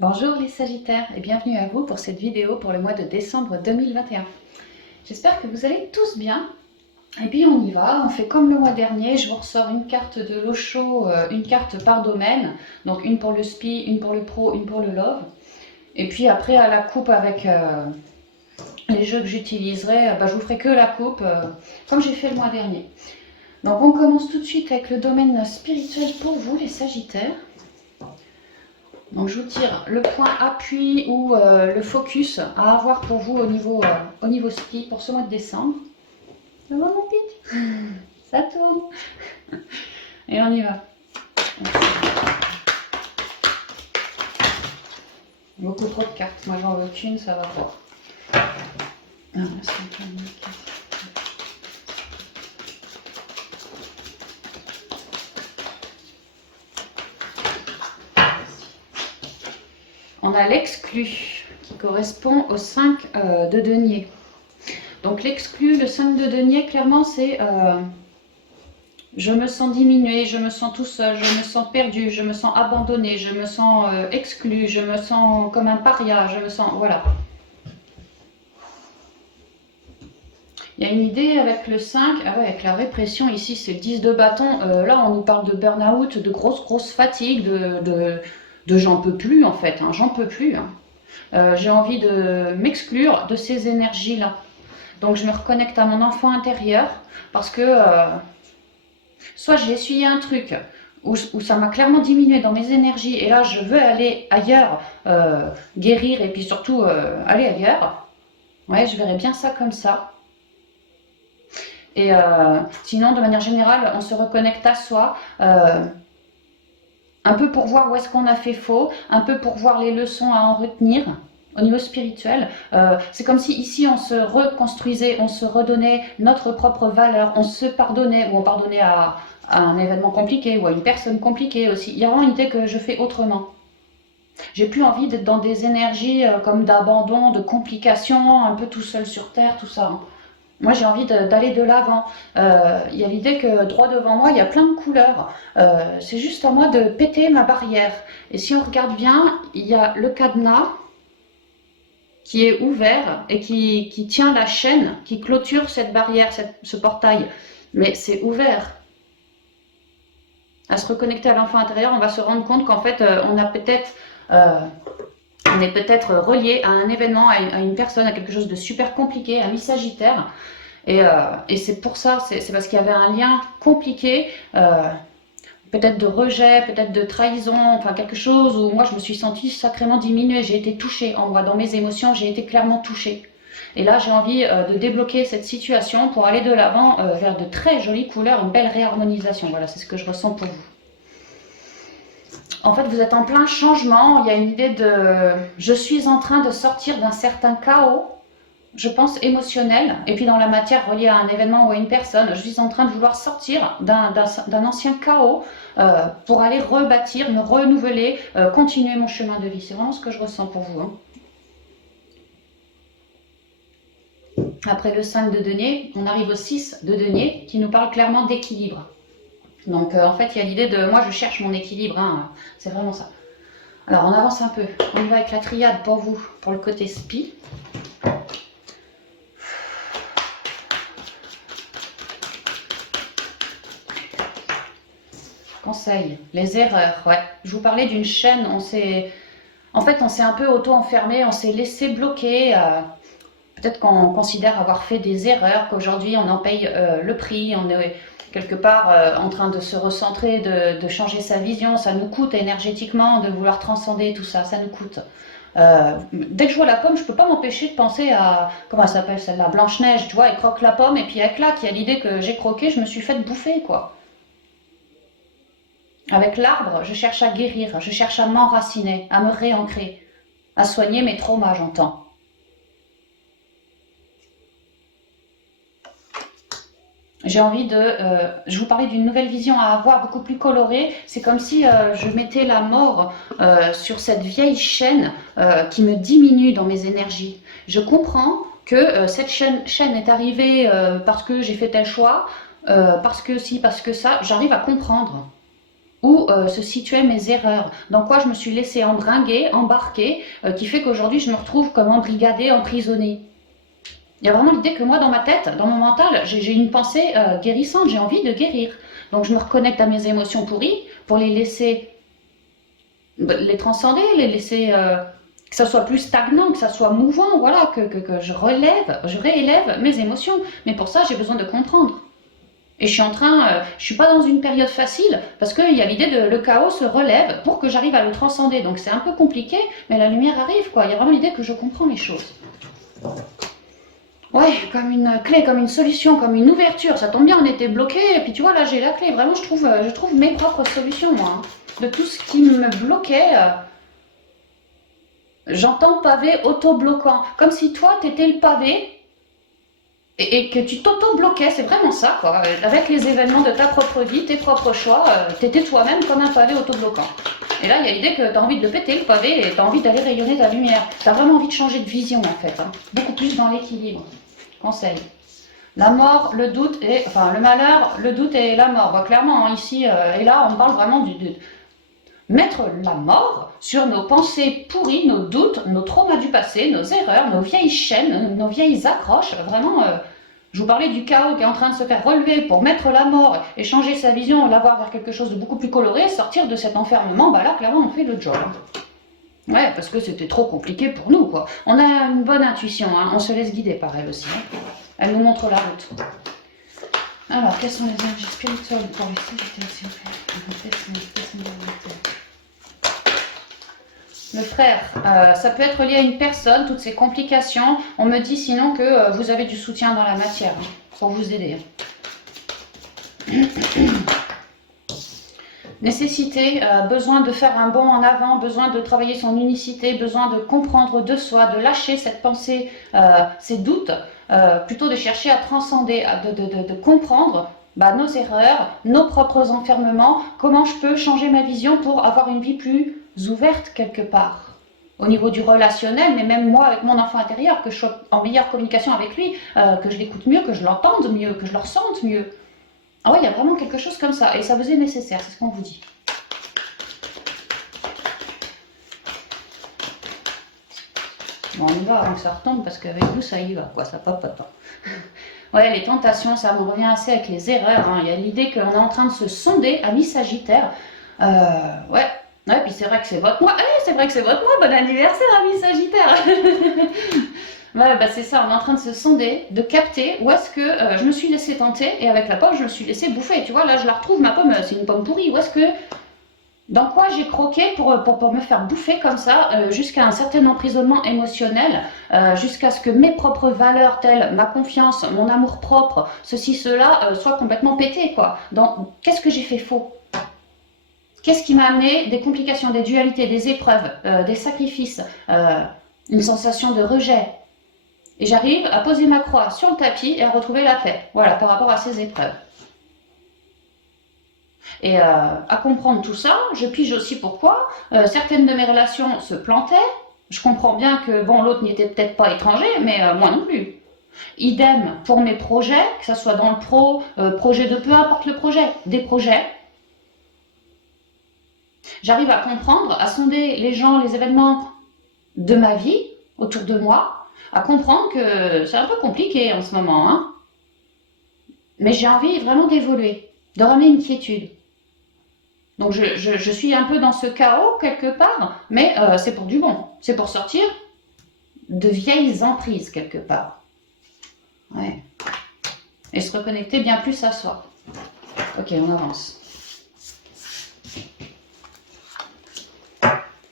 Bonjour les Sagittaires et bienvenue à vous pour cette vidéo pour le mois de décembre 2021. J'espère que vous allez tous bien. Et puis on y va, on fait comme le mois dernier, je vous ressors une carte de l'Osho, une carte par domaine, donc une pour le SPI, une pour le Pro, une pour le Love. Et puis après à la coupe avec les jeux que j'utiliserai, je vous ferai que la coupe, comme j'ai fait le mois dernier. Donc on commence tout de suite avec le domaine spirituel pour vous les Sagittaires. Donc je vous tire le point appui ou le focus à avoir pour vous au niveau SPI pour ce mois de décembre. Ça va mon pic? Ça tourne. Et on y va. Beaucoup trop de cartes. Moi j'en veux qu'une, ça va pas. Ah, on a l'exclu qui correspond au 5 de denier. Donc l'exclu, le 5 de denier, clairement c'est je me sens diminué, je me sens tout seul, je me sens perdu, je me sens abandonné, je me sens exclu, je me sens comme un paria, je me sens... Voilà. Il y a une idée avec le 5, ah ouais, avec la répression, ici c'est le 10 de bâton, là on nous parle de burn-out, de grosse fatigue, de j'en peux plus en fait, hein, j'en peux plus. Hein. J'ai envie de m'exclure de ces énergies-là. Donc je me reconnecte à mon enfant intérieur parce que soit j'ai essuyé un truc où ça m'a clairement diminué dans mes énergies et là je veux aller ailleurs, guérir et puis surtout aller ailleurs. Ouais, je verrais bien ça comme ça. Et sinon, de manière générale, on se reconnecte à soi, un peu pour voir où est-ce qu'on a fait faux, un peu pour voir les leçons à en retenir au niveau spirituel. C'est comme si ici on se reconstruisait, on se redonnait notre propre valeur, on se pardonnait, ou on pardonnait à un événement compliqué ou à une personne compliquée aussi. Il y a vraiment une idée que je fais autrement. J'ai plus envie d'être dans des énergies comme d'abandon, de complications, un peu tout seul sur terre, tout ça. Hein. Moi, j'ai envie d'aller de l'avant. Il y a l'idée que droit devant moi, il y a plein de couleurs. C'est juste à moi de péter ma barrière. Et si on regarde bien, il y a le cadenas qui est ouvert et qui tient la chaîne, qui clôture cette barrière, ce portail. Mais c'est ouvert. À se reconnecter à l'enfant intérieur, on va se rendre compte qu'en fait, on est peut-être relié à un événement, à une personne, à quelque chose de super compliqué, à mi-sagittaire. Et c'est pour ça, c'est parce qu'il y avait un lien compliqué, peut-être de rejet, peut-être de trahison, enfin quelque chose où moi je me suis sentie sacrément diminuée, j'ai été touchée en moi, dans mes émotions, j'ai été clairement touchée. Et là j'ai envie de débloquer cette situation pour aller de l'avant vers de très jolies couleurs, une belle réharmonisation. Voilà, c'est ce que je ressens pour vous. En fait, vous êtes en plein changement, il y a une idée de je suis en train de sortir d'un certain chaos, je pense émotionnel, et puis dans la matière reliée à un événement ou à une personne, je suis en train de vouloir sortir d'un ancien chaos pour aller rebâtir, me renouveler, continuer mon chemin de vie. C'est vraiment ce que je ressens pour vous. Hein. Après le 5 de denier, on arrive au 6 de denier qui nous parle clairement d'équilibre. Donc en fait, il y a l'idée de moi je cherche mon équilibre, hein. C'est vraiment ça. Alors on avance un peu, on y va avec la triade pour vous, pour le côté SPI. Conseil, les erreurs, ouais. Je vous parlais d'une chaîne, on s'est un peu auto-enfermé, on s'est laissé bloquer. Peut-être qu'on considère avoir fait des erreurs, qu'aujourd'hui on en paye le prix, on est quelque part en train de se recentrer, de changer sa vision, ça nous coûte énergétiquement de vouloir transcender tout ça, ça nous coûte. Dès que je vois la pomme, je peux pas m'empêcher de penser à, comment elle s'appelle celle-là, Blanche-Neige, tu vois, elle croque la pomme et puis elle claque, il y a l'idée que j'ai croqué, je me suis fait bouffer, quoi. Avec l'arbre, je cherche à guérir, je cherche à m'enraciner, à me réancrer, à soigner mes traumas, j'entends. J'ai envie je vous parlais d'une nouvelle vision à avoir, beaucoup plus colorée. C'est comme si je mettais la mort sur cette vieille chaîne qui me diminue dans mes énergies. Je comprends que cette chaîne est arrivée parce que j'ai fait tel choix, parce que si, parce que ça, j'arrive à comprendre. où se situaient mes erreurs, dans quoi je me suis laissée embringuer, embarquer, qui fait qu'aujourd'hui je me retrouve comme embrigadée, emprisonnée. Il y a vraiment l'idée que moi, dans ma tête, dans mon mental, j'ai une pensée guérissante, j'ai envie de guérir. Donc je me reconnecte à mes émotions pourries pour les laisser, les transcender, les laisser, que ça soit plus stagnant, que ça soit mouvant, voilà, que je réélève mes émotions. Mais pour ça, j'ai besoin de comprendre. Et je suis pas dans une période facile, parce qu'il y a l'idée de le chaos se relève pour que j'arrive à le transcender. Donc c'est un peu compliqué, mais la lumière arrive, quoi. Il y a vraiment l'idée que je comprends les choses. Ouais, comme une clé, comme une solution, comme une ouverture. Ça tombe bien, on était bloqués, et puis tu vois, là j'ai la clé. Vraiment, je trouve mes propres solutions, moi. Hein. De tout ce qui me bloquait, j'entends pavé auto-bloquant. Comme si toi, t'étais le pavé, et que tu t'auto-bloquais, c'est vraiment ça, quoi. Avec les événements de ta propre vie, tes propres choix, t'étais toi-même comme un pavé auto-bloquant. Et là, il y a l'idée que t'as envie de le péter, le pavé, et t'as envie d'aller rayonner ta lumière. T'as vraiment envie de changer de vision, en fait. Hein. Beaucoup plus dans l'équilibre. Conseil. La mort, le doute et... Enfin, le malheur, le doute et la mort. Bah, clairement, hein, ici et là, on parle vraiment de mettre la mort sur nos pensées pourries, nos doutes, nos traumas du passé, nos erreurs, nos vieilles chaînes, nos vieilles accroches. Vraiment, je vous parlais du chaos qui est en train de se faire relever pour mettre la mort et changer sa vision, l'avoir vers quelque chose de beaucoup plus coloré, sortir de cet enfermement. Bah là, clairement, on fait le job. Ouais, parce que c'était trop compliqué pour nous, quoi. On a une bonne intuition, hein. On se laisse guider par elle aussi. Hein. Elle nous montre la route. Alors, quelles sont les énergies spirituelles pour le Sagittaire, Le frère, ça peut être lié à une personne, toutes ces complications. On me dit sinon que vous avez du soutien dans la matière hein, pour vous aider. Nécessité, besoin de faire un bond en avant, besoin de travailler son unicité, besoin de comprendre de soi, de lâcher cette pensée, ces doutes, plutôt de chercher à transcender, de comprendre nos erreurs, nos propres enfermements, comment je peux changer ma vision pour avoir une vie plus ouverte quelque part. Au niveau du relationnel, mais même moi avec mon enfant intérieur, que je sois en meilleure communication avec lui, que je l'écoute mieux, que je l'entende mieux, que je le ressente mieux. Ah ouais, il y a vraiment quelque chose comme ça, et ça vous est nécessaire, c'est ce qu'on vous dit. Bon, on y va avant que ça retombe, parce qu'avec vous, ça y va, quoi, ça papote. Ouais, les tentations, ça me revient assez avec les erreurs. Hein. Il y a l'idée qu'on est en train de se sonder, amis Sagittaire. Ouais, puis c'est vrai que c'est votre mois. C'est vrai que c'est votre mois, bon anniversaire, amis Sagittaire. Ouais, c'est ça, on est en train de se sonder, de capter où est-ce que je me suis laissé tenter et avec la pomme, je me suis laissé bouffer. Tu vois, là, je la retrouve, ma pomme, c'est une pomme pourrie. Où est-ce que. Dans quoi j'ai croqué pour me faire bouffer comme ça, jusqu'à un certain emprisonnement émotionnel, jusqu'à ce que mes propres valeurs, telles ma confiance, mon amour propre, ceci, cela, soient complètement pétés, quoi. Donc, qu'est-ce que j'ai fait faux ? Qu'est-ce qui m'a amené des complications, des dualités, des épreuves, des sacrifices, une sensation de rejet ? Et j'arrive à poser ma croix sur le tapis et à retrouver la paix, voilà, par rapport à ces épreuves. Et à comprendre tout ça, je pige aussi pourquoi certaines de mes relations se plantaient. Je comprends bien que bon, l'autre n'y était peut-être pas étranger, mais moi non plus. Idem pour mes projets, que ce soit dans le pro, projet de peu importe le projet, des projets. J'arrive à comprendre, à sonder les gens, les événements de ma vie autour de moi, à comprendre que c'est un peu compliqué en ce moment. Hein. Mais j'ai envie vraiment d'évoluer, de ramener une quiétude. Donc je suis un peu dans ce chaos quelque part, mais c'est pour du bon. C'est pour sortir de vieilles emprises quelque part. Ouais. Et se reconnecter bien plus à soi. Ok, on avance.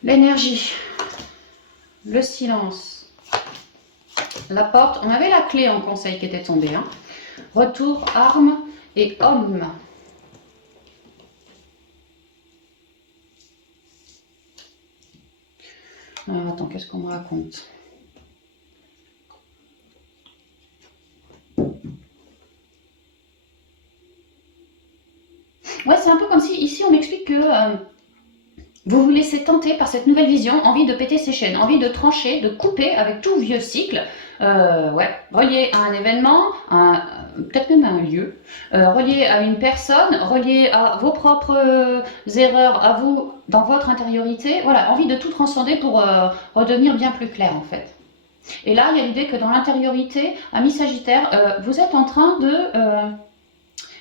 L'énergie, le silence, la porte. On avait la clé en conseil qui était tombée. Hein. Retour, arme et homme. Alors, attends, qu'est-ce qu'on me raconte ? Ouais, c'est un peu comme si, ici, on m'explique que Vous vous laissez tenter par cette nouvelle vision, envie de péter ses chaînes, envie de trancher, de couper avec tout vieux cycle, ouais, relié à un événement, peut-être même à un lieu, relié à une personne, relié à vos propres erreurs, à vous, dans votre intériorité. Voilà, envie de tout transcender pour redevenir bien plus clair en fait. Et là, il y a l'idée que dans l'intériorité, ami Sagittaire, vous êtes en train de...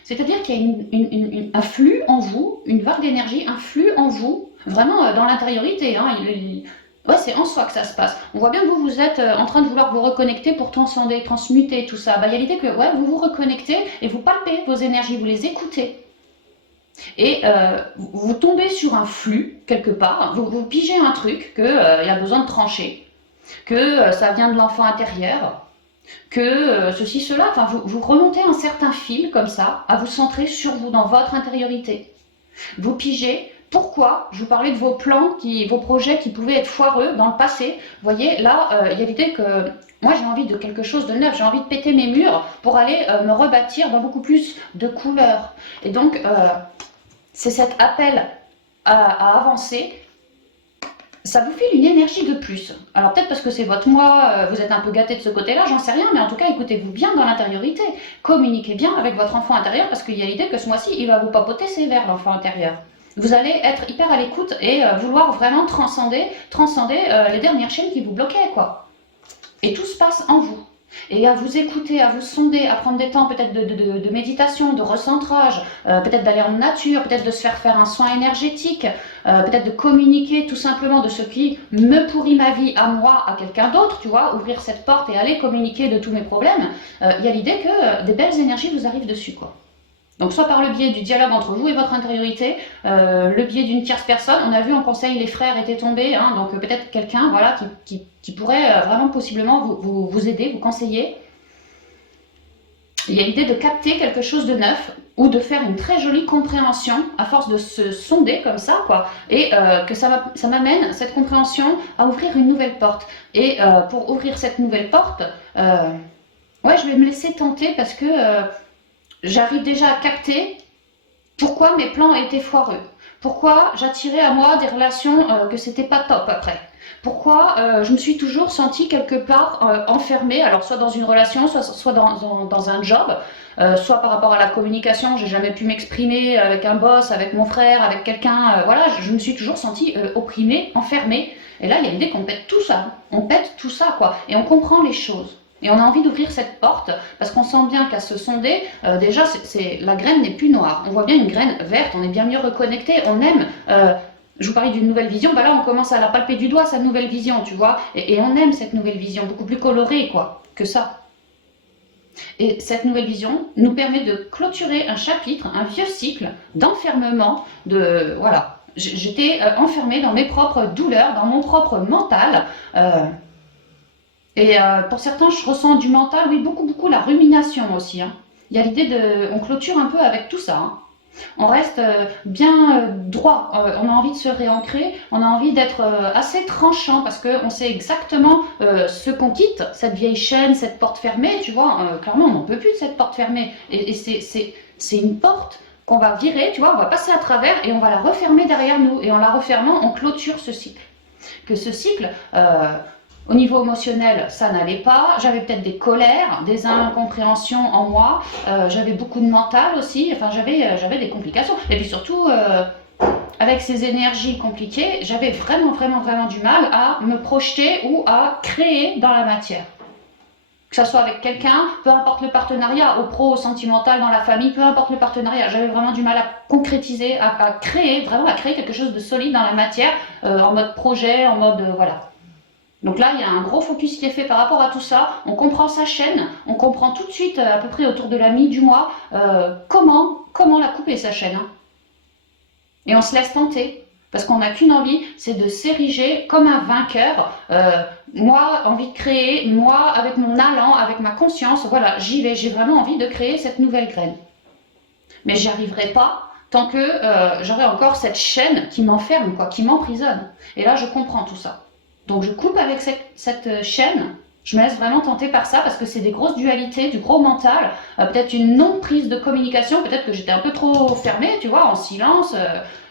c'est-à-dire qu'il y a un flux en vous, une vague d'énergie, un flux en vous, vraiment dans l'intériorité. Hein, ouais, c'est en soi que ça se passe. On voit bien que vous êtes en train de vouloir vous reconnecter pour transcender, transmuter tout ça. Bah, il y a l'idée que ouais, vous vous reconnectez et vous palpez vos énergies, vous les écoutez. Et vous tombez sur un flux, quelque part, vous pigez un truc qu'il y a besoin de trancher, que ça vient de l'enfant intérieur, que ceci, cela, enfin vous remontez un certain fil comme ça, à vous centrer sur vous, dans votre intériorité. Vous pigez pourquoi, je vous parlais de vos plans, vos projets qui pouvaient être foireux dans le passé. Vous voyez, là, il y a l'idée que moi j'ai envie de quelque chose de neuf, j'ai envie de péter mes murs pour aller me rebâtir dans beaucoup plus de couleurs. Et donc, c'est cet appel à avancer. Ça vous file une énergie de plus. Alors peut-être parce que c'est votre moi, vous êtes un peu gâté de ce côté-là, j'en sais rien, mais en tout cas, écoutez-vous bien dans l'intériorité. Communiquez bien avec votre enfant intérieur, parce qu'il y a l'idée que ce mois-ci, il va vous papoter ses vers, l'enfant intérieur. Vous allez être hyper à l'écoute et vouloir vraiment transcender les dernières chaînes qui vous bloquaient, quoi. Et tout se passe en vous. Et à vous écouter, à vous sonder, à prendre des temps peut-être de méditation, de recentrage, peut-être d'aller en nature, peut-être de se faire un soin énergétique, peut-être de communiquer tout simplement de ce qui me pourrit ma vie à moi, à quelqu'un d'autre, tu vois, ouvrir cette porte et aller communiquer de tous mes problèmes. Il y a l'idée que des belles énergies vous arrivent dessus, quoi. Donc soit par le biais du dialogue entre vous et votre intériorité, le biais d'une tierce personne. On a vu en conseil, les frères étaient tombés, hein, donc peut-être quelqu'un voilà, qui pourrait vraiment possiblement vous aider, vous conseiller. Il y a l'idée de capter quelque chose de neuf ou de faire une très jolie compréhension à force de se sonder comme ça, quoi, et que ça m'amène, cette compréhension, à ouvrir une nouvelle porte. Et pour ouvrir cette nouvelle porte, ouais, je vais me laisser tenter parce que j'arrive déjà à capter pourquoi mes plans étaient foireux. Pourquoi j'attirais à moi des relations que c'était pas top après. Pourquoi je me suis toujours sentie quelque part enfermée, alors soit dans une relation, soit dans un job, soit par rapport à la communication, j'ai jamais pu m'exprimer avec un boss, avec mon frère, avec quelqu'un, voilà, je me suis toujours sentie opprimée, enfermée. Et là, il y a l'idée qu'on pète tout ça, on pète tout ça, quoi, et on comprend les choses. Et on a envie d'ouvrir cette porte parce qu'on sent bien qu'à se sonder, déjà, la graine n'est plus noire. On voit bien une graine verte, on est bien mieux reconnecté, on aime. Je vous parlais d'une nouvelle vision, bah là on commence à la palper du doigt, sa nouvelle vision, tu vois. Et on aime cette nouvelle vision, beaucoup plus colorée, quoi, que ça. Et cette nouvelle vision nous permet de clôturer un chapitre, un vieux cycle d'enfermement, voilà. J'étais enfermée dans mes propres douleurs, dans mon propre mental. Et pour certains, je ressens du mental, oui, beaucoup la rumination aussi. Hein. Il y a l'idée on clôture un peu avec tout ça. Hein. On reste bien droit, on a envie de se réancrer, on a envie d'être assez tranchant parce qu'on sait exactement ce qu'on quitte, cette vieille chaîne, cette porte fermée, tu vois, clairement on n'en peut plus de cette porte fermée. Et c'est une porte qu'on va virer, tu vois, on va passer à travers et on va la refermer derrière nous. Et en la refermant, on clôture ce cycle. Que ce cycle... au niveau émotionnel, ça n'allait pas. J'avais peut-être des colères, des incompréhensions en moi. J'avais beaucoup de mental aussi. Enfin, j'avais des complications. Et puis surtout, avec ces énergies compliquées, j'avais vraiment du mal à me projeter ou à créer dans la matière. Que ça soit avec quelqu'un, peu importe le partenariat, au pro, au sentimental, dans la famille, peu importe le partenariat, j'avais vraiment du mal à concrétiser, à créer quelque chose de solide dans la matière, en mode projet, en mode voilà. Donc là, il y a un gros focus qui est fait par rapport à tout ça. On comprend sa chaîne, on comprend tout de suite, à peu près autour de la mi du mois, comment la couper sa chaîne. Hein. Et on se laisse tenter. Parce qu'on n'a qu'une envie, c'est de s'ériger comme un vainqueur. Moi, envie de créer, moi, avec mon allant, avec ma conscience, voilà, j'y vais. J'ai vraiment envie de créer cette nouvelle graine. Mais j'y arriverai pas tant que j'aurai encore cette chaîne qui m'enferme, quoi, qui m'emprisonne. Et là, je comprends tout ça. Donc je coupe avec cette chaîne, je me laisse vraiment tenter par ça parce que c'est des grosses dualités, du gros mental, peut-être une non-prise de communication, peut-être que j'étais un peu trop fermée, tu vois, en silence,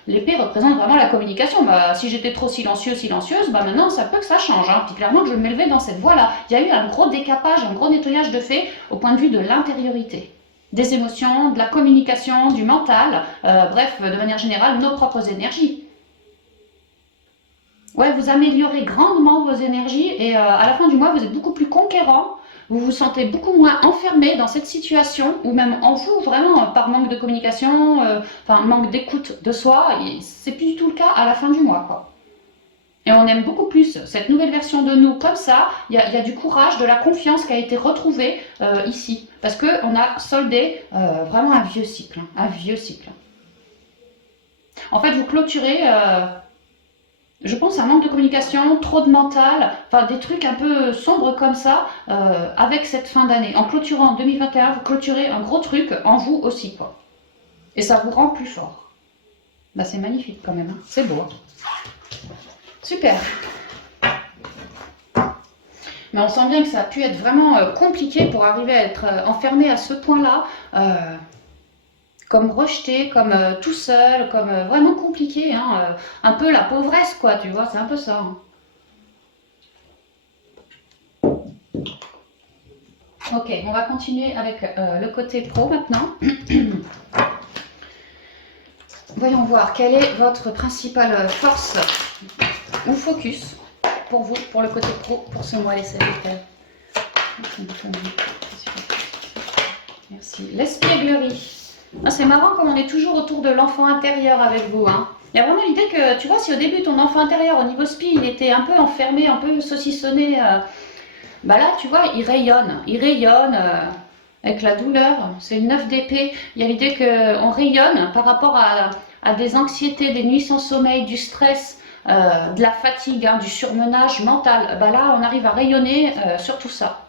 L'épée représente vraiment la communication. Bah, si j'étais trop silencieuse, bah maintenant ça peut que ça change. Hein. Puis clairement que je me levais dans cette voie-là. Il y a eu un gros décapage, un gros nettoyage de fait au point de vue de l'intériorité. Des émotions, de la communication, du mental, bref, de manière générale, nos propres énergies. Ouais, vous améliorez grandement vos énergies et à la fin du mois, vous êtes beaucoup plus conquérant. Vous vous sentez beaucoup moins enfermé dans cette situation, ou même en vous, vraiment, par manque de communication, enfin, manque d'écoute de soi. C'est plus du tout le cas à la fin du mois, quoi. Et on aime beaucoup plus cette nouvelle version de nous comme ça. Il y a du courage, de la confiance qui a été retrouvée ici. Parce qu'on a soldé vraiment un vieux cycle. Hein, un vieux cycle. En fait, vous clôturez... je pense à un manque de communication, trop de mental, enfin des trucs un peu sombres comme ça avec cette fin d'année. En clôturant 2021, vous clôturez un gros truc en vous aussi, quoi. Et ça vous rend plus fort. Bah, c'est magnifique quand même, hein. C'est beau. Hein. Super. Mais on sent bien que ça a pu être vraiment compliqué pour arriver à être enfermé à ce point-là. Comme rejeté, comme tout seul, comme vraiment compliqué, hein, un peu la pauvresse, quoi, tu vois, c'est un peu ça. Hein. Ok, on va continuer avec le côté pro maintenant. Voyons voir, quelle est votre principale force ou focus pour vous, pour le côté pro, pour ce mois, les Sagittaires. Merci. L'espièglerie. Ah, c'est marrant comme on est toujours autour de l'enfant intérieur avec vous. Hein. Il y a vraiment l'idée que, tu vois, si au début ton enfant intérieur au niveau spi, il était un peu enfermé, un peu saucissonné, bah là, tu vois, il rayonne avec la douleur. C'est une 9 d'épée. Il y a l'idée qu'on rayonne par rapport à des anxiétés, des nuits sans sommeil, du stress, de la fatigue, hein, du surmenage mental. Bah là, on arrive à rayonner sur tout ça.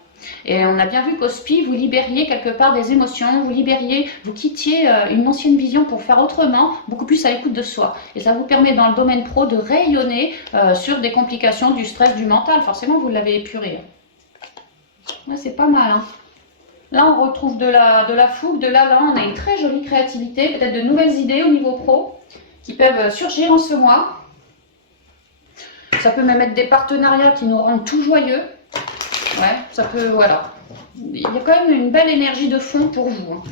Et on a bien vu qu'au SPI, vous libériez quelque part des émotions, vous quittiez une ancienne vision pour faire autrement, beaucoup plus à l'écoute de soi. Et ça vous permet dans le domaine pro de rayonner sur des complications du stress, du mental. Forcément, vous l'avez épuré. Ouais, c'est pas mal. Hein. Là, on retrouve de la fougue, de l'allant. On a une très jolie créativité, peut-être de nouvelles idées au niveau pro qui peuvent surgir en ce mois. Ça peut même être des partenariats qui nous rendent tout joyeux. Ouais, ça peut, voilà. Il y a quand même une belle énergie de fond pour vous. Hein.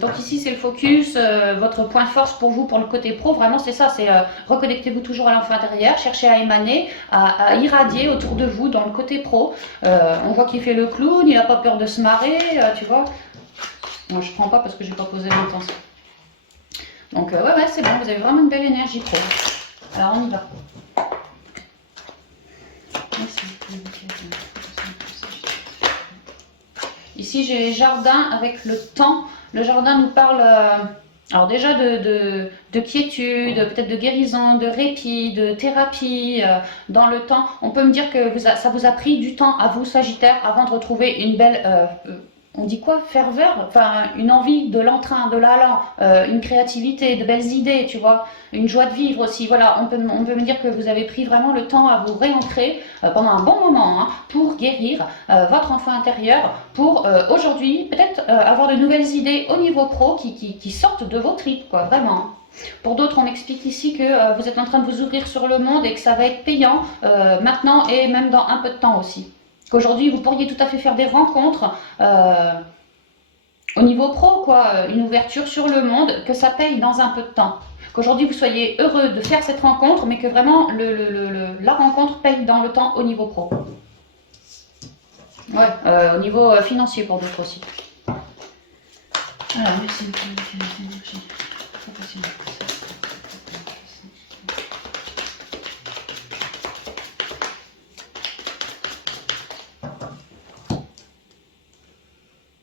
Donc ici, c'est le focus, votre point de force pour vous, pour le côté pro, vraiment c'est ça, c'est reconnectez-vous toujours à l'enfant intérieur, cherchez à émaner, à irradier autour de vous dans le côté pro. On voit qu'il fait le clown, il n'a pas peur de se marrer, tu vois. Non, je ne prends pas parce que je n'ai pas posé l'intention. Donc ouais, c'est bon, vous avez vraiment une belle énergie pro. Alors on y va. Ici, j'ai jardin avec le temps. Le jardin nous parle alors déjà de quiétude, peut-être de guérison, de répit, de thérapie dans le temps. On peut me dire que ça vous a pris du temps à vous, Sagittaire, avant de retrouver une belle... on dit quoi? Ferveur? Enfin, une envie de l'entrain, de l'allant, une créativité, de belles idées, tu vois, une joie de vivre aussi. Voilà, on peut me dire que vous avez pris vraiment le temps à vous réancrer pendant un bon moment hein, pour guérir votre enfant intérieur, pour aujourd'hui peut-être avoir de nouvelles idées au niveau pro qui sortent de vos tripes, quoi, vraiment. Pour d'autres, on explique ici que vous êtes en train de vous ouvrir sur le monde et que ça va être payant maintenant et même dans un peu de temps aussi. Qu'aujourd'hui, vous pourriez tout à fait faire des rencontres au niveau pro, quoi, une ouverture sur le monde, que ça paye dans un peu de temps. Qu'aujourd'hui, vous soyez heureux de faire cette rencontre, mais que vraiment la rencontre paye dans le temps au niveau pro. Ouais, au niveau financier pour d'autres aussi. Voilà, merci beaucoup. Énergie professionnelle.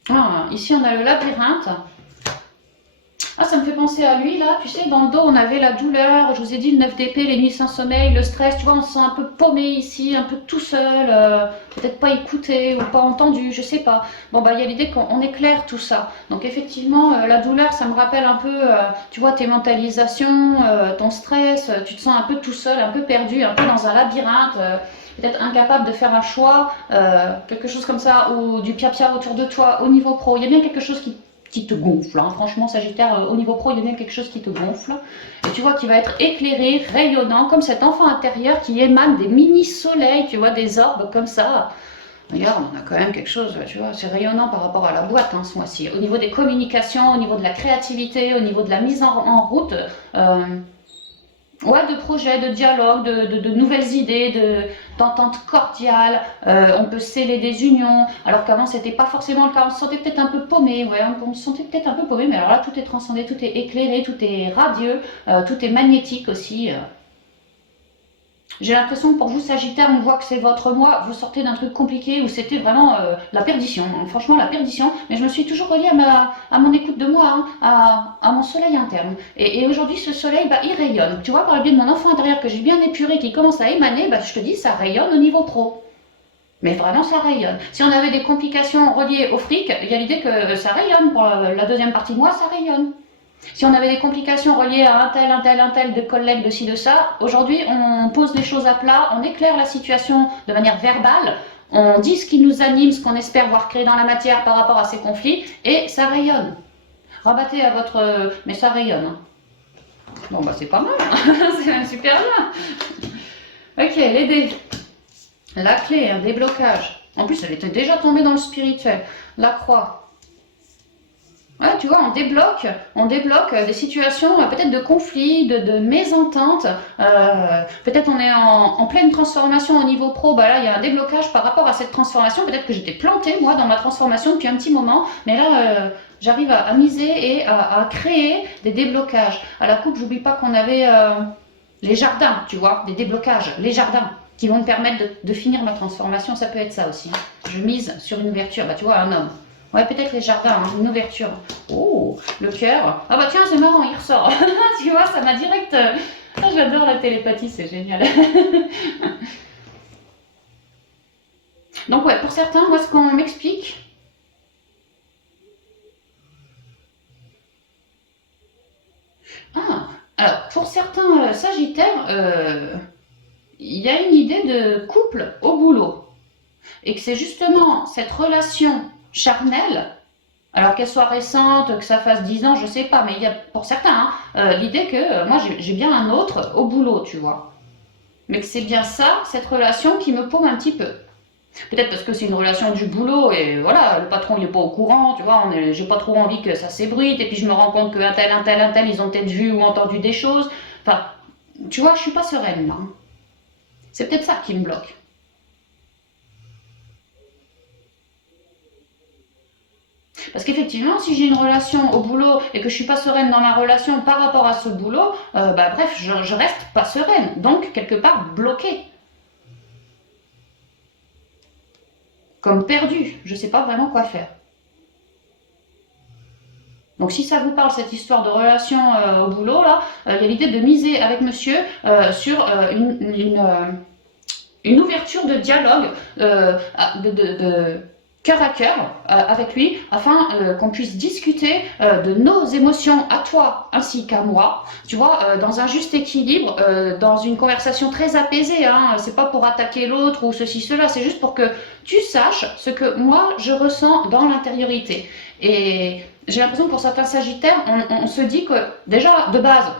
Ah, ici on a le labyrinthe. Ah, ça me fait penser à lui là, tu sais, dans le dos on avait la douleur, je vous ai dit le 9 d'épée, les nuits sans sommeil, le stress, tu vois, on se sent un peu paumé ici, un peu tout seul, peut-être pas écouté ou pas entendu, je sais pas. Bon bah il y a l'idée qu'on éclaire tout ça. Donc effectivement, la douleur ça me rappelle un peu, tu vois, tes mentalisations, ton stress, tu te sens un peu tout seul, un peu perdu, un peu dans un labyrinthe. Peut-être incapable de faire un choix, quelque chose comme ça, ou du pia-pia autour de toi, au niveau pro. Il y a bien quelque chose qui qui te gonfle. Hein. Franchement, Sagittaire, au niveau pro, il y a bien quelque chose qui te gonfle. Et tu vois qu'il va être éclairé, rayonnant, comme cet enfant intérieur qui émane des mini-soleils, tu vois, des orbes comme ça. Regarde, on a quand même quelque chose, tu vois, c'est rayonnant par rapport à la boîte hein, ce mois-ci. Au niveau des communications, au niveau de la créativité, au niveau de la mise en route, ouais, de projets, de dialogues, de nouvelles idées, d'entente cordiale. On peut sceller des unions, alors qu'avant c'était pas forcément le cas. On se sentait peut-être un peu paumé, ouais, on se sentait peut-être un peu paumé, mais alors là tout est transcendé, tout est éclairé, tout est radieux, tout est magnétique aussi. J'ai l'impression que pour vous, Sagittaire, on voit que c'est votre mois, vous sortez d'un truc compliqué où c'était vraiment la perdition, hein. Franchement la perdition, mais je me suis toujours reliée à mon écoute de moi, hein, à mon soleil interne. Et aujourd'hui, ce soleil, bah, il rayonne. Tu vois, par le biais de mon enfant intérieur que j'ai bien épuré, qui commence à émaner, bah, je te dis, ça rayonne au niveau pro. Mais vraiment, ça rayonne. Si on avait des complications reliées au fric, il y a l'idée que ça rayonne. Pour la deuxième partie de mois, ça rayonne. Si on avait des complications reliées à un tel de collègues de ci, de ça, aujourd'hui on pose les choses à plat, on éclaire la situation de manière verbale, on dit ce qui nous anime, ce qu'on espère voir créer dans la matière par rapport à ces conflits, et ça rayonne. Rabattez à votre... mais ça rayonne. Hein. Bon bah c'est pas mal, hein. C'est même super bien. Ok, les dés. La clé, un déblocage. En plus elle était déjà tombée dans le spirituel. La croix. Ouais, tu vois, on débloque des situations peut-être de conflits, de mésententes. Peut-être on est en pleine transformation au niveau pro. Bah là, il y a un déblocage par rapport à cette transformation. Peut-être que j'étais plantée, moi, dans ma transformation depuis un petit moment. Mais là, j'arrive à miser et à créer des déblocages. À la coupe, j'oublie pas qu'on avait les jardins, tu vois, des déblocages, les jardins qui vont me permettre de finir ma transformation. Ça peut être ça aussi. Je mise sur une ouverture. Bah, tu vois, un homme. Ouais, peut-être les jardins, hein, une ouverture. Oh, le cœur. Ah bah tiens, c'est marrant, il ressort. Tu vois, ça m'a direct... Ah, j'adore la télépathie, c'est génial. Donc ouais, pour certains, moi ce qu'on m'explique... Ah, alors pour certains Sagittaires, il y a une idée de couple au boulot. Et que c'est justement cette relation charnelle. Alors qu'elle soit récente, que ça fasse 10 ans, je sais pas, mais il y a pour certains l'idée que moi j'ai bien un autre au boulot, tu vois. Mais que c'est bien ça, cette relation qui me paume un petit peu. Peut-être parce que c'est une relation du boulot et voilà, le patron il est pas au courant, tu vois, j'ai pas trop envie que ça s'ébruite et puis je me rends compte qu'un tel, un tel, un tel, ils ont peut-être vu ou entendu des choses. Enfin, tu vois, je suis pas sereine là. C'est peut-être ça qui me bloque. Parce qu'effectivement, si j'ai une relation au boulot et que je suis pas sereine dans ma relation par rapport à ce boulot, bah, bref, je reste pas sereine, donc quelque part bloquée, comme perdue, je sais pas vraiment quoi faire. Donc si ça vous parle cette histoire de relation au boulot, là, il y a l'idée de miser avec monsieur sur une ouverture de dialogue, de cœur à cœur avec lui, afin qu'on puisse discuter de nos émotions à toi ainsi qu'à moi, tu vois, dans un juste équilibre, dans une conversation très apaisée, hein. C'est pas pour attaquer l'autre ou ceci, cela, c'est juste pour que tu saches ce que moi je ressens dans l'intériorité. Et j'ai l'impression que pour certains Sagittaires, on se dit que déjà, de base,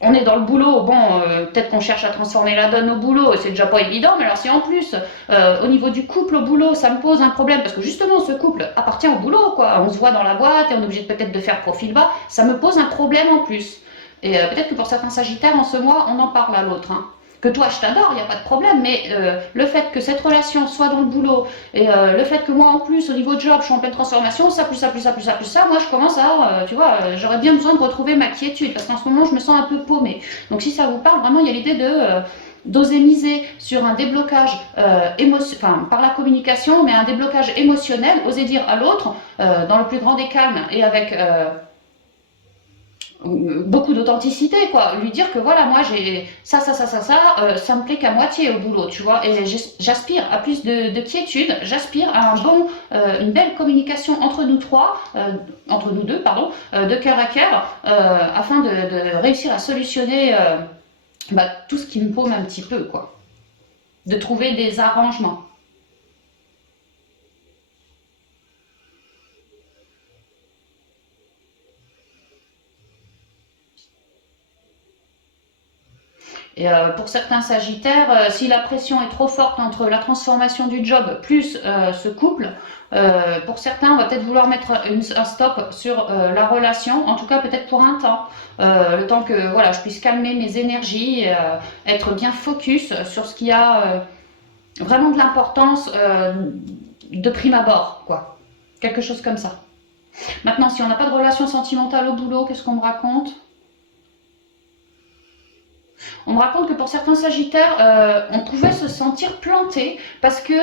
on est dans le boulot, bon, peut-être qu'on cherche à transformer la donne au boulot, et c'est déjà pas évident, mais alors si en plus, au niveau du couple au boulot, ça me pose un problème, parce que justement, ce couple appartient au boulot, quoi, on se voit dans la boîte, et on est obligé peut-être de faire profil bas, ça me pose un problème en plus. Et peut-être que pour certains Sagittaires, en ce mois, on en parle à l'autre, hein. Que toi, je t'adore, il n'y a pas de problème, mais le fait que cette relation soit dans le boulot, et le fait que moi, en plus, au niveau de job, je suis en pleine transformation, ça, plus ça, plus ça, plus ça, plus ça, moi, je commence à, tu vois, j'aurais bien besoin de retrouver ma quiétude, parce qu'en ce moment, je me sens un peu paumée. Donc, si ça vous parle, vraiment, il y a l'idée de d'oser miser sur un déblocage enfin, par la communication, mais un déblocage émotionnel, oser dire à l'autre, dans le plus grand des calmes et avec beaucoup d'authenticité, quoi, lui dire que voilà, moi j'ai ça me plaît qu'à moitié au boulot, tu vois, et j'aspire à plus de quiétude, j'aspire à une belle communication entre nous trois, entre nous deux, pardon, de cœur à cœur, afin de réussir à solutionner bah, tout ce qui me paume un petit peu, quoi, de trouver des arrangements. Et pour certains Sagittaires, si la pression est trop forte entre la transformation du job plus ce couple, pour certains, on va peut-être vouloir mettre un stop sur la relation, en tout cas peut-être pour un temps, le temps que voilà, je puisse calmer mes énergies, être bien focus sur ce qui a vraiment de l'importance de prime abord, quoi. Quelque chose comme ça. Maintenant, si on n'a pas de relation sentimentale au boulot, qu'est-ce qu'on me raconte? On me raconte que pour certains Sagittaires, on pouvait se sentir planté parce que